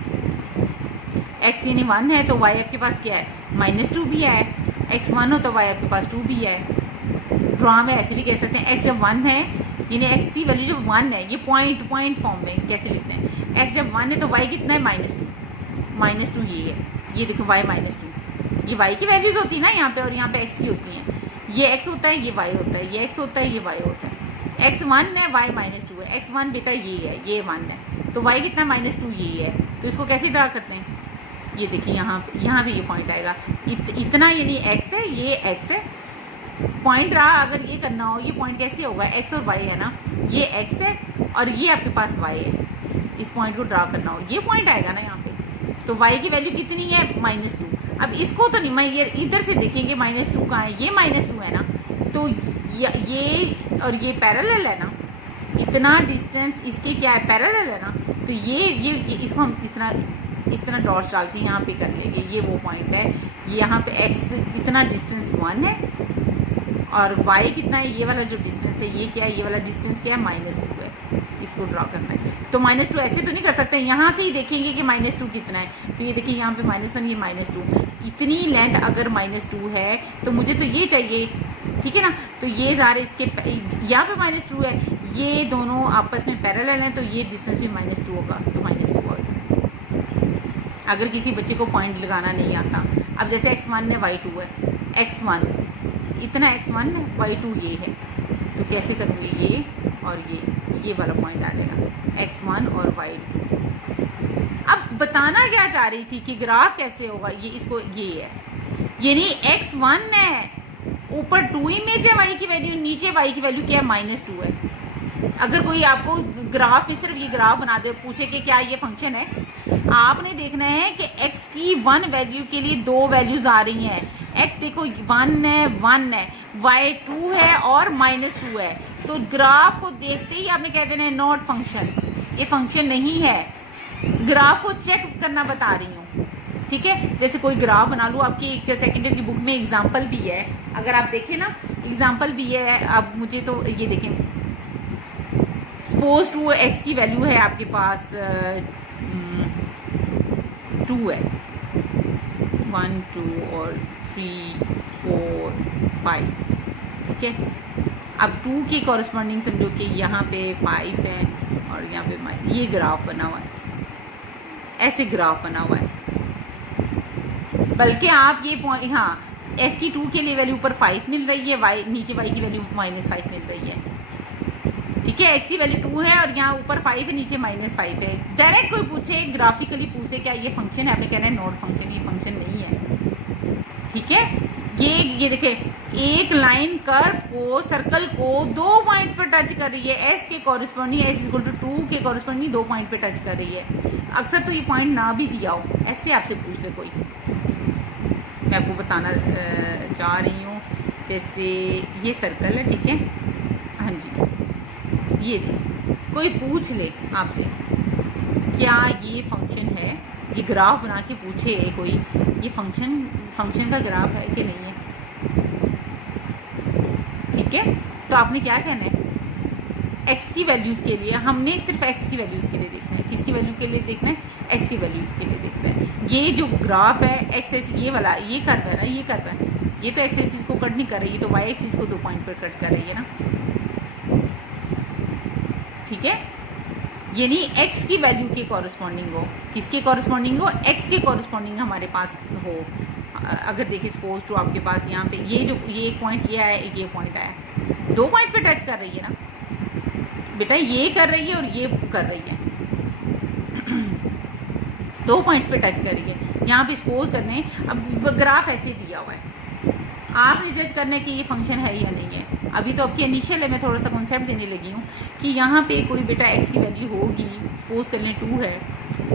x यानी 1 है तो y आपके पास क्या है -2 भी आया है, x 1 हो तो y आपके पास 2 भी है। ड्रॉ में ऐसे भी कह सकते हैं x जब 1 है यानी x की वैल्यू जब 1 है, ये पॉइंट फॉर्म में कैसे लिखते हैं, x जब 1 है तो y कितना है -2 ये है, ये देखो y -2, ये y की वैल्यूज होती है ना यहाँ पे, और यहाँ पे x की होती हैं। ये x होता है, ये y होता है, ये x होता है, ये y होता है। x 1 है, y -2 है। x 1 बेटा ये है, ये 1 है, तो y कितना -2 ये है। तो इसको कैसे ड्रा करते हैं, ये देखिए यहाँ भी ये पॉइंट आएगा, इतना यानी x है, ये x है। पॉइंट रहा अगर ये करना हो, ये पॉइंट कैसे होगा, x और y है ना, ये x है और ये आपके पास y है। इस पॉइंट को ड्रा करना हो, ये पॉइंट आएगा ना यहाँ पे, तो y की वैल्यू कितनी है -2। अब इसको तो नहीं, मैं ये इधर से देखेंगे -2 कहाँ है, ये -2 है ना, तो ये और ये पैरेलल है ना, इतना डिस्टेंस इसके क्या है पैरेलल है ना, तो ये इसको हम इस तरह डॉट्स डाल के यहाँ पे कर लेंगे। ये वो पॉइंट है, ये यहाँ पे x इतना डिस्टेंस 1 है और y कितना है, ये वाला जो डिस्टेंस है ये क्या है, ये वाला डिस्टेंस क्या है -2 है। इसको ड्रॉ करना है तो -2 ऐसे तो नहीं कर सकते, यहाँ से ही देखेंगे कि -2 कितना है। तो ये देखिए यहाँ पे -1 ये -2, इतनी लेंथ अगर -2 है तो मुझे तो ये चाहिए, ठीक है ना। तो ये ज़ाहिर इसके यहाँ पे -2 है, ये दोनों आपस में पैरेलल हैं, तो ये डिस्टेंस भी -2 होगा, तो -2 होगा। अगर किसी बच्चे को पॉइंट लगाना नहीं आता, अब जैसे x1 है y2 है, x1 इतना x1 है, y2 ये है, तो कैसे करूँगी, ये और ये वाला पॉइंट आ जाएगा x1 और y2। अब बताना क्या चाह रही थी कि ग्राफ कैसे होगा, ये इसको ये है, यानी x1 है, ऊपर 2 इमेज है y की वैल्यू, नीचे y की वैल्यू क्या है -2 है। अगर कोई आपको ग्राफ में सिर्फ ये ग्राफ बना दे, पूछे कि क्या ये फंक्शन है, आपने देखना है कि x की 1 वैल्यू के लिए 2 वैल्यूज आ रही हैं। x देखो 1 है, 1 है, y 2 है और -2 है। तो ग्राफ को देखते ही आपने कह देना है नॉट फंक्शन, ये फंक्शन नहीं है। ग्राफ को चेक करना बता रही हूँ, ठीक है। जैसे कोई ग्राफ बना लूँ, आपकी सेकेंड ईयर की बुक में एग्जाम्पल भी है, अगर आप देखें ना एग्जाम्पल भी है। अब मुझे तो ये देखें, सपोज 2x की वैल्यू है आपके पास 2 है, 1 2 और 3 4 5, ठीक है। अब 2 की कॉरस्पॉन्डिंग समझो कि यहाँ पे 5 है और यहाँ पे ये ग्राफ बना हुआ है, ऐसे ग्राफ बना हुआ है। बल्कि आप ये पॉइंट, हाँ x की 2 के लिए वैल्यू ऊपर 5 मिल रही है, y नीचे y की वैल्यू -5 मिल रही है, ठीक है। x की वैल्यू 2 है और यहाँ ऊपर 5 है, नीचे -5 है। डायरेक्ट कोई पूछे, ग्राफिकली पूछे क्या ये फंक्शन है, आपने कहना है नॉट फंक्शन, ये फंक्शन नहीं है, ठीक है। ये देखे, एक लाइन कर्व को, सर्कल को 2 पॉइंट्स पर टच कर रही है, s के कॉरस्पॉन्डिंग, s = 2 के कॉरस्पॉन्डिंग 2 पॉइंट पे टच कर रही है। अक्सर तो ये पॉइंट ना भी दिया हो, ऐसे आपसे पूछ ले कोई, मैं आपको बताना चाह रही हूँ। जैसे ये सर्कल है, ठीक है, हाँ जी, ये कोई पूछ ले आपसे क्या ये फंक्शन है, ये ग्राफ बना के पूछे कोई, ये फंक्शन का ग्राफ है कि नहीं है, ठीक है। तो आपने क्या कहना है, एक्स की वैल्यूज़ के लिए, हमने सिर्फ एक्स की वैल्यूज़ के लिए देखना है। किसकी वैल्यू के लिए देखना है? एक्स की वैल्यूज़ के लिए देखना है। ये जो ग्राफ है एक्स ये वाला, ये कर्व है ना, ये कर्व है, ये तो एक्स एक्सिस को कट नहीं कर रही, ये तो वाई एक्सिस को 2 पॉइंट पर कट कर रही है ना, ठीक है। यानी एक्स की वैल्यू के कॉरस्पॉन्डिंग हो, किसके कॉरस्पॉन्डिंग हो? एक्स के कॉरस्पॉन्डिंग हमारे पास हो। अगर देखिए सपोज टू आपके पास यहाँ पे ये जो ये एक पॉइंट ये आया, ये पॉइंट आया, 2 पॉइंट्स पे टच कर रही है ना बेटा, ये कर रही है और ये कर रही है, 2 पॉइंट्स पे टच कर रही है। यहाँ पे सपोज करने, अब ग्राफ ऐसे दिया हुआ है, आपने जज करना है कि ये फंक्शन है या नहीं है। अभी तो आपकी इनिशियल है, मैं थोड़ा सा कॉन्सेप्ट देने लगी हूँ कि यहाँ पे कोई बेटा एक्स की वैल्यू होगी, सपोज कर लें 2 है,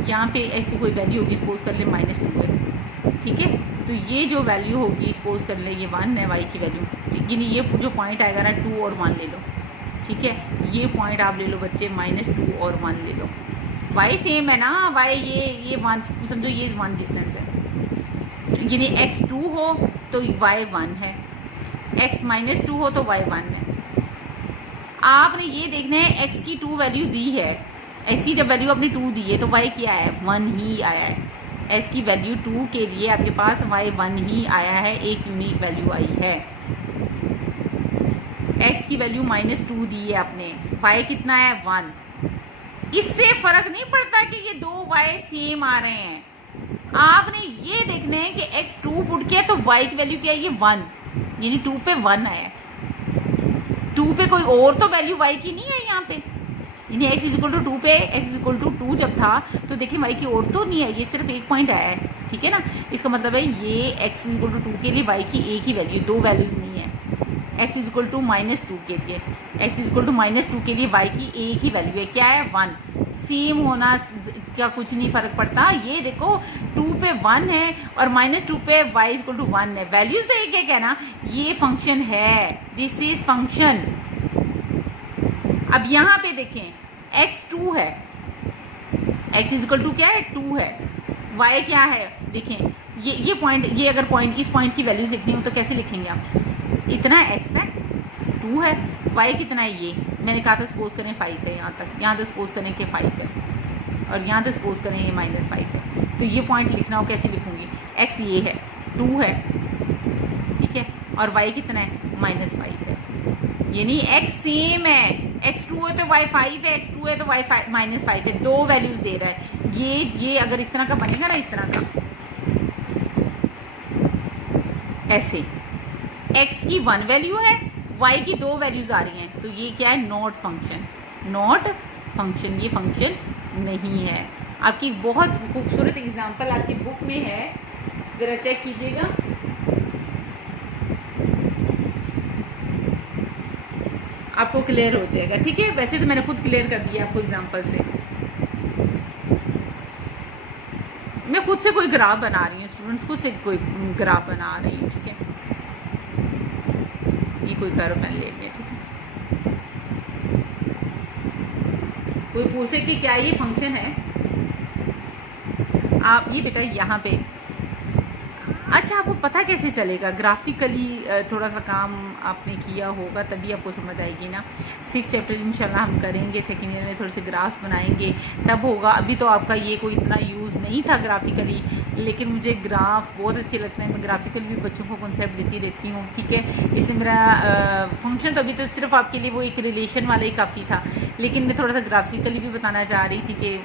यहाँ पे एक्स की कोई वैल्यू होगी, सपोज कर लें -2 है, ठीक है। तो ये जो वैल्यू होगी, सपोज कर लें ये 1 है वाई की वैल्यू, ठीक है। ये जो पॉइंट आएगा ना 2 और 1 ले लो, ठीक है। ये पॉइंट आप ले लो बच्चे, -2 और 1 ले लो, वाई सेम है ना, वाई ये 1 समझो, ये 1 डिस्टेंस है, यानी x 2 हो तो y 1 है, x -2 हो तो y 1 है। आपने ये देखना है x की 2 वैल्यू दी है, x की जब वैल्यू आपने 2 दी है तो y क्या है? 1 ही आया है। x की वैल्यू 2 के लिए आपके पास y 1 ही आया है, एक यूनिक वैल्यू आई है। x की वैल्यू -2 दी है आपने, y कितना है? 1। इससे फर्क नहीं पड़ता कि ये 2 y सेम आ रहे हैं, आपने ये देखना है कि x 2 पुट किया तो y की वैल्यू क्या है? ये 1, यानी 2 पे 1 आया, 2 पे कोई और तो वैल्यू y की नहीं है यहाँ पे, यानी x = 2 पे x = 2 जब था तो देखिए y की और तो नहीं है, ये सिर्फ एक पॉइंट आया है, ठीक है ना। इसका मतलब है ये x = 2 के लिए y की एक ही वैल्यू, 2 वैल्यूज़ नहीं है। x = -2 के लिए, x = -2 के लिए y की एक ही वैल्यू है, क्या है? 1। सेम होना क्या कुछ नहीं फ़र्क पड़ता, ये देखो 2 पे 1 है और -2 पे y = 1 है, वैल्यूज तो एक है ना, ये फंक्शन है, दिस इज फंक्शन। अब यहाँ पे देखें x 2 है, x = क्या है? 2 है, y क्या है? देखें ये पॉइंट, ये अगर पॉइंट, इस पॉइंट की वैल्यूज लिखनी हो तो कैसे लिखेंगे आप? इतना x है, 2 है, y कितना है? ये मैंने कहा था सपोज करें 5 है, यहाँ तक सपोज करें कि 5 है, और यहाँ तक सपोज करें ये -5 है। तो ये पॉइंट लिखना हो कैसे लिखूंगी? x ये है, 2 है, ठीक है, और y कितना है? -5 है, यानी x सेम है, x 2 है तो y 5 है, x 2 है तो y -5 है, 2 वैल्यूज दे रहा है। ये अगर इस तरह का बनेगा ना, इस तरह का ऐसे, x की 1 वैल्यू है, y की 2 वैल्यूज आ रही हैं, तो ये क्या है? नॉट फंक्शन, नॉट फंक्शन, ये फंक्शन नहीं है। आपकी बहुत खूबसूरत एग्जांपल आपकी बुक में है, जरा चेक कीजिएगा। आपको क्लियर हो जाएगा, ठीक है। वैसे तो मैंने खुद क्लियर कर दिया आपको एग्जांपल से, मैं खुद से कोई ग्राफ बना रही हूँ, स्टूडेंट्स खुद से कोई ग्राफ बना रही हूँ, ठीक है। ये कोई कर्व मैंने ले लिया, ठीक है। कोई पूछे कि क्या ये फंक्शन है, आप ये बेटा यहाँ पे, अच्छा आपको पता कैसे चलेगा? ग्राफिकली थोड़ा सा काम आपने किया होगा तभी आपको समझ आएगी ना। 6th चैप्टर इंशाल्लाह हम करेंगे, सेकेंड ईयर में थोड़े से ग्राफ्स बनाएंगे तब होगा। अभी तो आपका ये कोई इतना यूज़ नहीं था ग्राफिकली, लेकिन मुझे ग्राफ बहुत अच्छे लगते हैं, मैं ग्राफिकल भी बच्चों को कॉन्सेप्ट देती रहती हूँ, ठीक है। इसलिए मेरा फंक्शन तो अभी तो सिर्फ आपके लिए वो एक रिलेशन वाला ही काफ़ी था, लेकिन मैं थोड़ा सा ग्राफिकली भी बताना चाह रही थी कि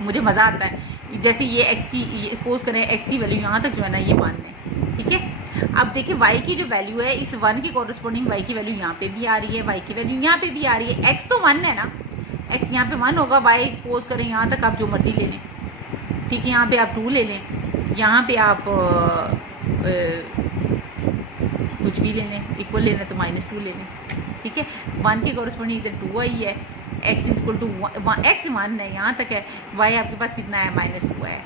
मुझे मज़ा आता है। जैसे ये x की, सपोज करें x की वैल्यू यहाँ तक जो है ना ये 1 है, ठीक है। अब देखिए y की जो वैल्यू है, इस 1 के कॉरस्पॉन्डिंग y की वैल्यू यहाँ पे भी आ रही है, y की वैल्यू यहाँ पे भी आ रही है। x तो 1 है ना, x यहाँ पे 1 होगा, y सपोज करें यहाँ तक आप जो मर्जी ले लें, ठीक है। यहाँ पे आप 2 ले लें, यहाँ पे आप कुछ भी ले लें, इक्वल लेना तो -2 ले लें, ठीक है। 1 के कॉरस्पॉन्डिंग इधर 2 आई है, x = x 1 है, यहाँ तक है, y आपके पास कितना है? -2 है,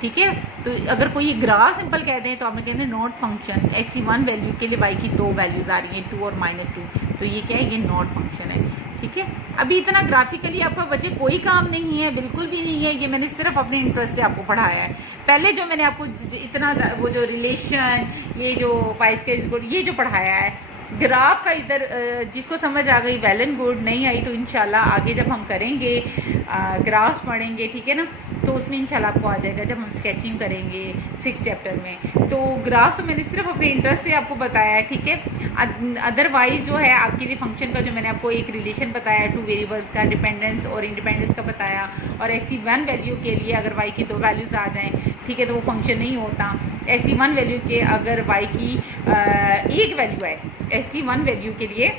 ठीक है। तो अगर कोई ग्राफ सिंपल कह दें तो आपने कहना है नॉट फंक्शन, x की 1 वैल्यू के लिए y की 2 वैल्यूज़ आ रही हैं, 2 और -2, तो ये क्या है? ये नॉट फंक्शन है, ठीक है। अभी इतना ग्राफिकली आपका बच्चे कोई काम नहीं है, बिल्कुल भी नहीं है, ये मैंने सिर्फ अपने इंटरेस्ट से आपको पढ़ाया है। पहले जो मैंने आपको इतना वो जो रिलेशन, ये जो पाई स्क्वायर, ये जो पढ़ाया है ग्राफ का इधर जिसको समझ आ गई वेल एंड गुड, नहीं आई तो इंशाल्लाह आगे जब हम करेंगे ग्राफ्स पढ़ेंगे, ठीक है ना, तो उसमें इंशाल्लाह आपको आ जाएगा जब हम स्केचिंग करेंगे 6 चैप्टर में। तो ग्राफ तो मैंने सिर्फ अपने इंटरेस्ट से आपको बताया है, ठीक है। अदरवाइज जो है आपके लिए फंक्शन का जो मैंने आपको एक रिलेशन बताया 2 वेरिएबल्स का, डिपेंडेंस और इंडिपेंडेंस का बताया, और ऐसी 1 वैल्यू के लिए अगर वाई की 2 वैल्यूज़ आ जाएँ, ठीक है, तो वो फंक्शन नहीं होता। ऐसी 1 वैल्यू के अगर वाई की 1 वैल्यू है, ऐसी 1 वैल्यू के लिए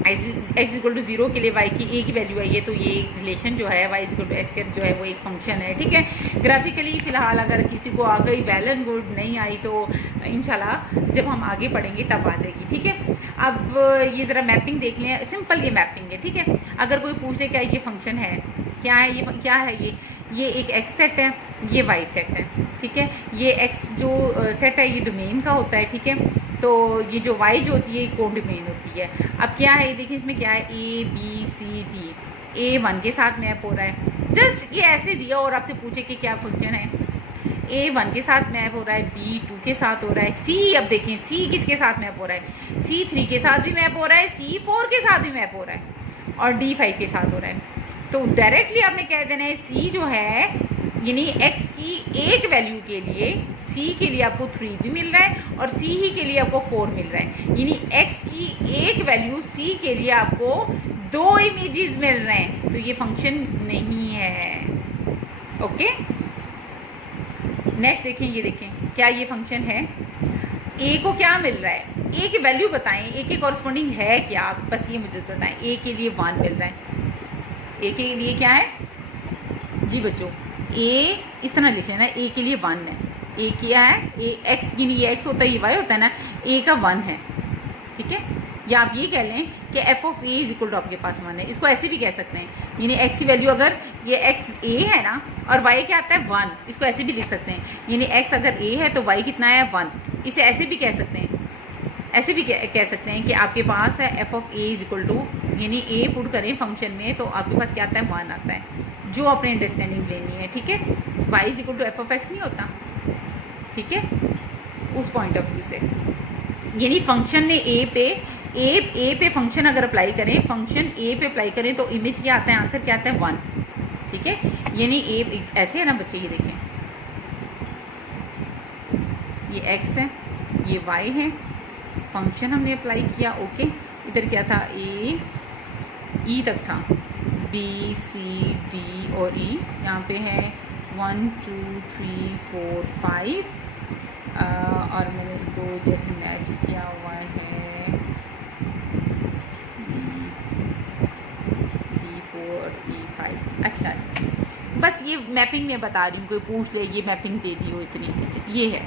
x इक्वल टू 0 के लिए y की एक ही वैल्यू आई है, तो ये रिलेशन जो है y इक्वल टू एस के जो है वो एक फंक्शन है, ठीक है। ग्राफिकली फ़िलहाल अगर किसी को आ गई वेल एंड गुड, नहीं आई तो इंशाल्लाह जब हम आगे पढ़ेंगे तब आ जाएगी, ठीक है। अब ये ज़रा मैपिंग देख लें, सिंपल ये मैपिंग है, ठीक है। अगर कोई पूछ ले क्या ये फंक्शन है, क्या है ये, क्या है ये एक x सेट है, ये y सेट है, ठीक है। ये x जो सेट है ये डोमेन का होता है, ठीक है। तो ये जो y जो होती है ये कोड डोमेन होती है। अब क्या है देखिए इसमें क्या है, a b c d, a 1 के साथ मैप हो रहा है, जस्ट ये ऐसे दिया और आपसे पूछे कि क्या फंक्शन है, a 1 के साथ मैप हो रहा है, b 2 के साथ हो रहा है, c अब देखें c किसके साथ मैप हो रहा है, c 3 के साथ भी मैप हो रहा है, c 4 के साथ भी मैप हो रहा है, और d 5 के साथ हो रहा है। तो डायरेक्टली आपने कह देना है c जो है यानी x की एक वैल्यू के लिए c के लिए आपको 3 भी मिल रहा है और c ही के लिए आपको 4 मिल रहा है, यानी x की एक वैल्यू c के लिए आपको 2 इमेजेस मिल रहे हैं, तो ये फंक्शन नहीं है। ओके, नेक्स्ट देखें, ये देखें क्या ये फंक्शन है। a को क्या मिल रहा है, a की वैल्यू बताएं, a के कॉरस्पॉन्डिंग है क्या, बस ये मुझे बताएं। a के लिए 1 मिल रहा है, a के लिए क्या है जी बच्चों, a इस तरह लिख लेना, a के लिए 1 है, a क्या है, a x यानी ये x होता है, ये y होता है ना, a का 1 है, ठीक है। या आप ये कह लें कि f of a is equal to आपके पास 1 है, इसको ऐसे भी कह सकते हैं, यानी x की वैल्यू अगर ये x a है ना और y क्या आता है 1, इसको ऐसे भी लिख सकते हैं, यानी x अगर a है तो y कितना है 1, इसे ऐसे भी कह सकते हैं, ऐसे भी कह सकते हैं कि आपके पास है f of a is equal to, यानी a पुट करें फंक्शन में तो आपके पास क्या आता है 1 आता है, जो अपने अंडरस्टैंडिंग लेनी है, ठीक है। y is equal to F of x नहीं होता, ठीक है, उस पॉइंट ऑफ व्यू से, यानी फंक्शन ने a पे फंक्शन अगर अप्लाई करें, फंक्शन a पे अप्लाई करें तो इमेज क्या आता है, आंसर क्या आता है 1, ठीक है। यानी a ऐसे है ना बच्चे, ये देखें ये x है, ये y है, फंक्शन हमने अप्लाई किया, ओके। इधर क्या था, e तक था, b c d और e, यहाँ पे है 1 2 3 4 5, और मैंने इसको जैसे मैच किया हुआ है d4 e5, अच्छा, बस ये मैपिंग में बता रही हूँ, कोई पूछ ले ये मैपिंग दे दी हो इतनी, ये है,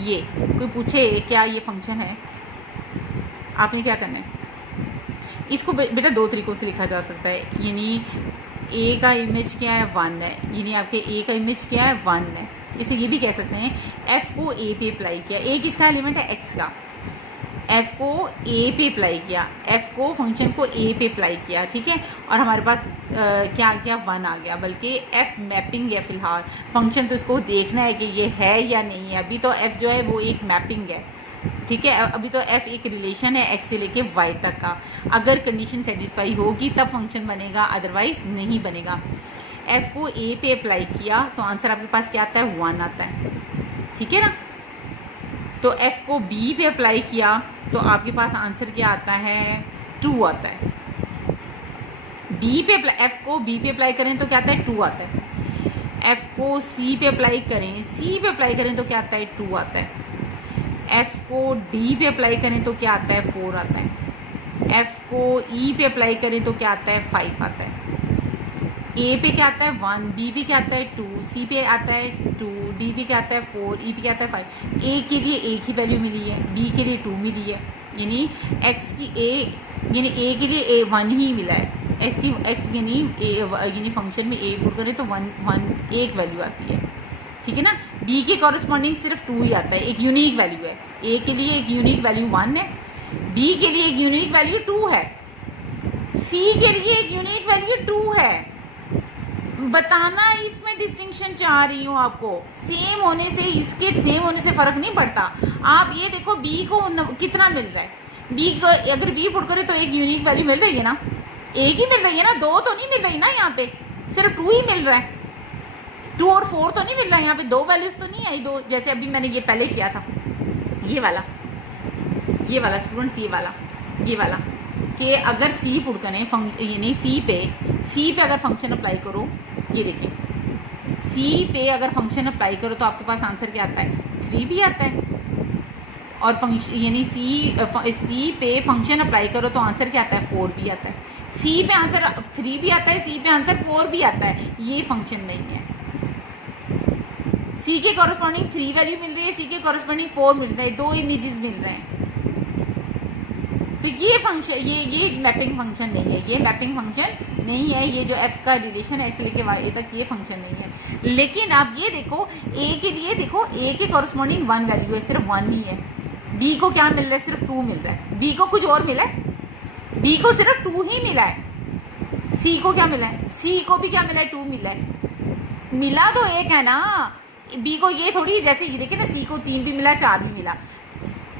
ये कोई पूछे क्या ये फंक्शन है, आपने क्या करना है, इसको बेटा 2 तरीक़ों से लिखा जा सकता है, यानी a का इमेज क्या है 1 है, यानी आपके a का इमेज क्या है 1 है, इसे ये भी कह सकते हैं f को a पे अप्लाई किया, a किसका एलिमेंट है x का, f को a पे अप्लाई किया, f को फंक्शन को a पे अप्लाई किया, ठीक है, और हमारे पास क्या आ गया 1 आ गया, बल्कि f मैपिंग है फ़िलहाल, फंक्शन तो इसको देखना है कि ये है या नहीं है, अभी तो f जो है वो एक मैपिंग है, ठीक है, अभी तो f एक रिलेशन है x से लेके y तक का, अगर कंडीशन सेटिस्फाई होगी तब फंक्शन बनेगा, अदरवाइज नहीं बनेगा। f को a पे अप्लाई किया तो आंसर आपके पास क्या आता है 1 आता है, ठीक है ना। तो f को b पे अप्लाई किया तो आपके पास आंसर क्या आता है 2 आता है, f को b पे अप्लाई करें तो क्या आता है 2 आता है, f को c पे अप्लाई करें तो क्या आता है 2 आता है, f को d पे अप्लाई करें तो क्या आता है 4 आता है, f को e पे अप्लाई करें तो क्या आता है 5 आता है, a पे क्या आता है 1, b पे क्या आता है 2, c पे आता है 2, d पे क्या आता है 4, e पे क्या आता है 5, a के लिए एक ही वैल्यू मिली है, b के लिए 2 मिली है, यानी a के लिए 1 ही मिला है, x यानी फंक्शन में a पुट करें तो 1 एक वैल्यू आती है, ठीक है ना। b के कॉरस्पॉन्डिंग सिर्फ 2 ही आता है, एक यूनिक वैल्यू है, a के लिए एक यूनिक वैल्यू 1 है, b के लिए एक यूनिक वैल्यू 2 है, c के लिए एक यूनिक वैल्यू 2 है। बताना इसमें डिस्टिंक्शन चाह रही हूँ आपको, सेम होने से इसके सेम होने से फ़र्क नहीं पड़ता। आप ये देखो b को कितना मिल रहा है, बी को अगर बी पुट करें तो एक यूनिक वैल्यू मिल रही है ना, एक ही मिल रही है ना, दो तो नहीं मिल रही ना, यहाँ पे सिर्फ 2 ही मिल रहा है, 2 और 4 तो नहीं मिल रहा है, यहाँ पे 2 वैल्यूज तो नहीं आई, दो जैसे अभी मैंने ये पहले किया था, ये वाला स्टूडेंट्स, ये वाला कि अगर सी पुट करें यानी सी पे अगर फंक्शन अप्लाई करो, ये देखिए सी पे अगर फंक्शन अप्लाई करो तो आपके पास आंसर क्या आता है, 3 भी आता है, और फंक्शन यानी सी पे फंक्शन अप्लाई करो तो आंसर क्या आता है, 4 भी आता है, सी पे आंसर 3 भी आता है, सी पे आंसर 4 भी आता है, ये फंक्शन नहीं है। सी के कॉरस्पॉन्डिंग 3 वैल्यू मिल रही है, सी के कॉरस्पॉन्डिंग 4 मिल रहा है, 2 इमेजेस मिल रहे हैं, तो ये फंक्शन ये मैपिंग फंक्शन नहीं है, ये मैपिंग फंक्शन नहीं है, ये जो एफ का रिलेशन है एक्स लेके वाई तक, ये फंक्शन नहीं है। लेकिन आप ये देखो ए के लिए, देखो ए के कॉरस्पॉन्डिंग 1 वैल्यू है, सिर्फ 1 ही है, बी को क्या मिल रहा है, सिर्फ 2 मिल रहा है, बी को कुछ और मिला है, बी को सिर्फ 2 ही मिला है, सी को क्या मिला है, सी को भी क्या मिला है, 2 मिला है, मिला तो एक है ना, बी को ये थोड़ी, जैसे ये देखिए ना, सी को 3 भी मिला, 4 भी मिला,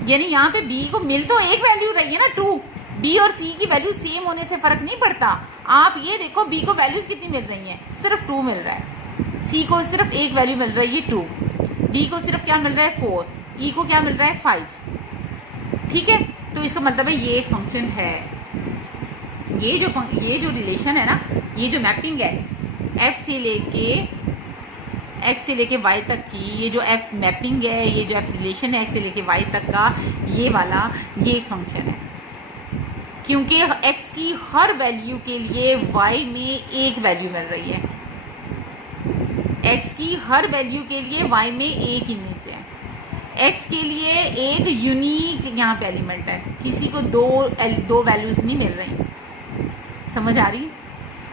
यानी यहाँ पे बी को मिल तो एक वैल्यू रही है ना 2, बी और सी की वैल्यू सेम होने से फर्क नहीं पड़ता। आप ये देखो बी को वैल्यूज कितनी मिल रही हैं, सिर्फ 2 मिल रहा है, सी को सिर्फ एक वैल्यू मिल रही है 2, डी को सिर्फ क्या मिल रहा है 4, ई को क्या मिल रहा है 5, ठीक है। तो इसका मतलब है ये एक फंक्शन है, ये जो रिलेशन है ना, ये जो मैपिंग है एफ से लेके एक्स से लेके वाई तक की, ये जो एफ मैपिंग है, ये जो एफ रिलेशन है एक्स से लेके वाई तक का, ये वाला ये एक फंक्शन है, क्योंकि एक्स की हर वैल्यू के लिए वाई में एक वैल्यू मिल रही है, एक्स की हर वैल्यू के लिए वाई में एक इमेज है, एक्स के लिए एक यूनिक यहाँ पे एलिमेंट है, किसी को दो वैल्यूज नहीं मिल रही, समझ आ रही।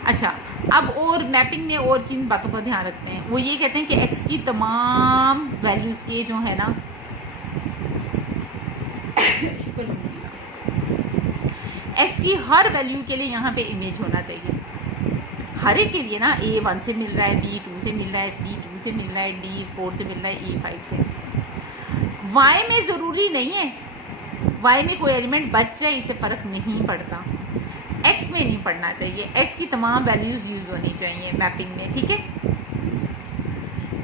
अच्छा, अब और मैपिंग में और किन बातों का ध्यान रखते हैं, वो ये कहते हैं कि एक्स की तमाम वैल्यूज के जो है ना एक्स की हर वैल्यू के लिए यहाँ पे इमेज होना चाहिए, हर एक के लिए ना, ए 1 से मिल रहा है, बी 2 से मिल रहा है, सी 2 से मिल रहा है, डी 4 से मिल रहा है, ई 5 से। वाई में ज़रूरी नहीं है, वाई में कोई एलिमेंट बच जाए इससे फ़र्क नहीं पड़ता, एक्स में नहीं पढ़ना चाहिए, एक्स की तमाम वैल्यूज़ यूज़ होनी चाहिए मैपिंग में, ठीक है।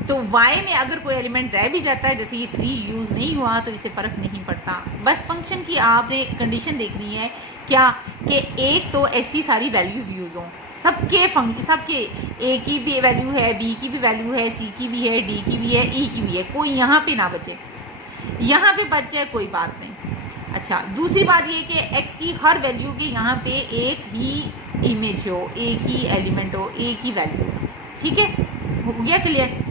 तो वाई में अगर कोई एलिमेंट रह भी जाता है, जैसे ये 3 यूज़ नहीं हुआ, तो इससे फ़र्क नहीं पड़ता, बस फंक्शन की आपने कंडीशन देखनी है क्या, कि एक तो एक्स की सारी वैल्यूज़ यूज़ हों, सबके ए की भी वैल्यू है, बी की भी वैल्यू है, सी की भी है, डी की भी है, ई की भी है, कोई यहाँ पे ना बचे, यहाँ पे बच जाए कोई बात नहीं। अच्छा, दूसरी बात ये कि एक्स की हर वैल्यू के यहाँ पे एक ही इमेज हो, एक ही एलिमेंट हो, एक ही वैल्यू हो, ठीक है, हो गया क्लियर।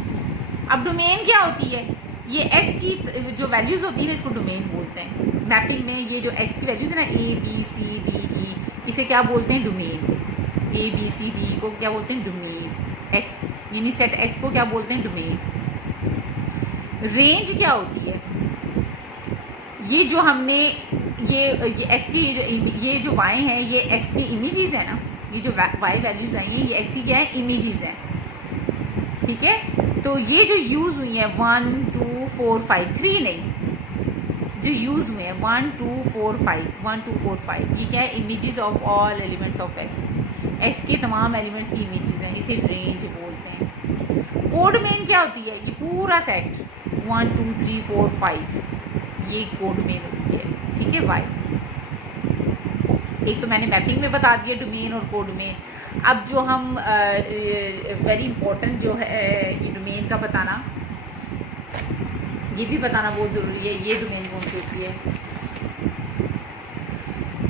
अब डोमेन क्या होती है, ये एक्स की जो वैल्यूज़ होती है इसको डोमेन बोलते हैं मैपिंग में, ये जो एक्स की वैल्यूज़ है ना, ए बी सी डी ई, इसे क्या बोलते हैं, domain, a b c d को क्या बोलते हैं, डोमेन, एक्स यानी सेट एक्स को क्या बोलते हैं, डोमेन। रेंज क्या होती है, ये जो हमने ये एक्स की ये जो वाई है, ये एक्स की इमेजेस है ना, ये जो वाई वैल्यूज आई हैं, ये एक्स की क्या है, इमेजेस हैं, ठीक है। तो ये जो यूज़ हुई है 1 2 4 5 3 नहीं, जो यूज़ हुए हैं 1 2 4 5 1 2 4 5, ये क्या है, images of all elements of x, x के तमाम एलिमेंट्स की इमेजेस हैं, इसे रेंज बोलते हैं। कोडमेन क्या होती है, ये पूरा सेट 1 2 3 4 5, ये कोडमेन होती है, ठीक है। वाई एक तो मैंने मैपिंग में बता दिया डोमेन और कोडमेन। अब जो हम वेरी इंपॉर्टेंट जो है ये डोमेन का बताना, ये भी बताना बहुत ज़रूरी है, ये डोमेन कौन सी होती है।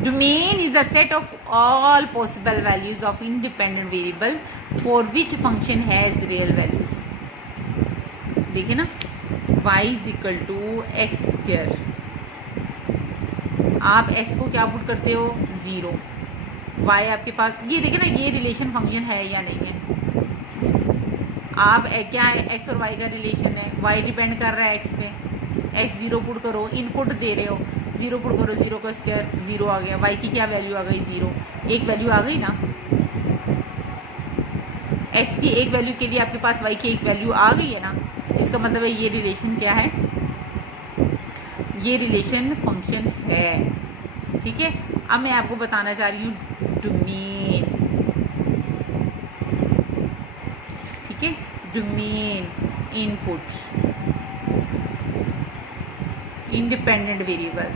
Domain is the set of all possible values of independent variable for which function has real values. देखिए ना, y is equal to x square, आप x को क्या पुट करते हो, 0, y आपके पास, ये देखिए ना, ये रिलेशन फंक्शन है या नहीं है, आप क्या है, x और y का रिलेशन है, y डिपेंड कर रहा है x पे, x 0 पुट करो, इनपुट दे रहे हो, 0 पुट करो, 0 का स्क्वायर 0 आ गया, y की क्या वैल्यू आ गई, 0, एक वैल्यू आ गई ना, x की एक वैल्यू के लिए आपके पास y की एक वैल्यू आ गई है ना, इसका मतलब है ये रिलेशन क्या है, ये रिलेशन फंक्शन है, ठीक है। अब मैं आपको बताना चाह रही हूँ डोमेन, ठीक है। Domain input independent variable,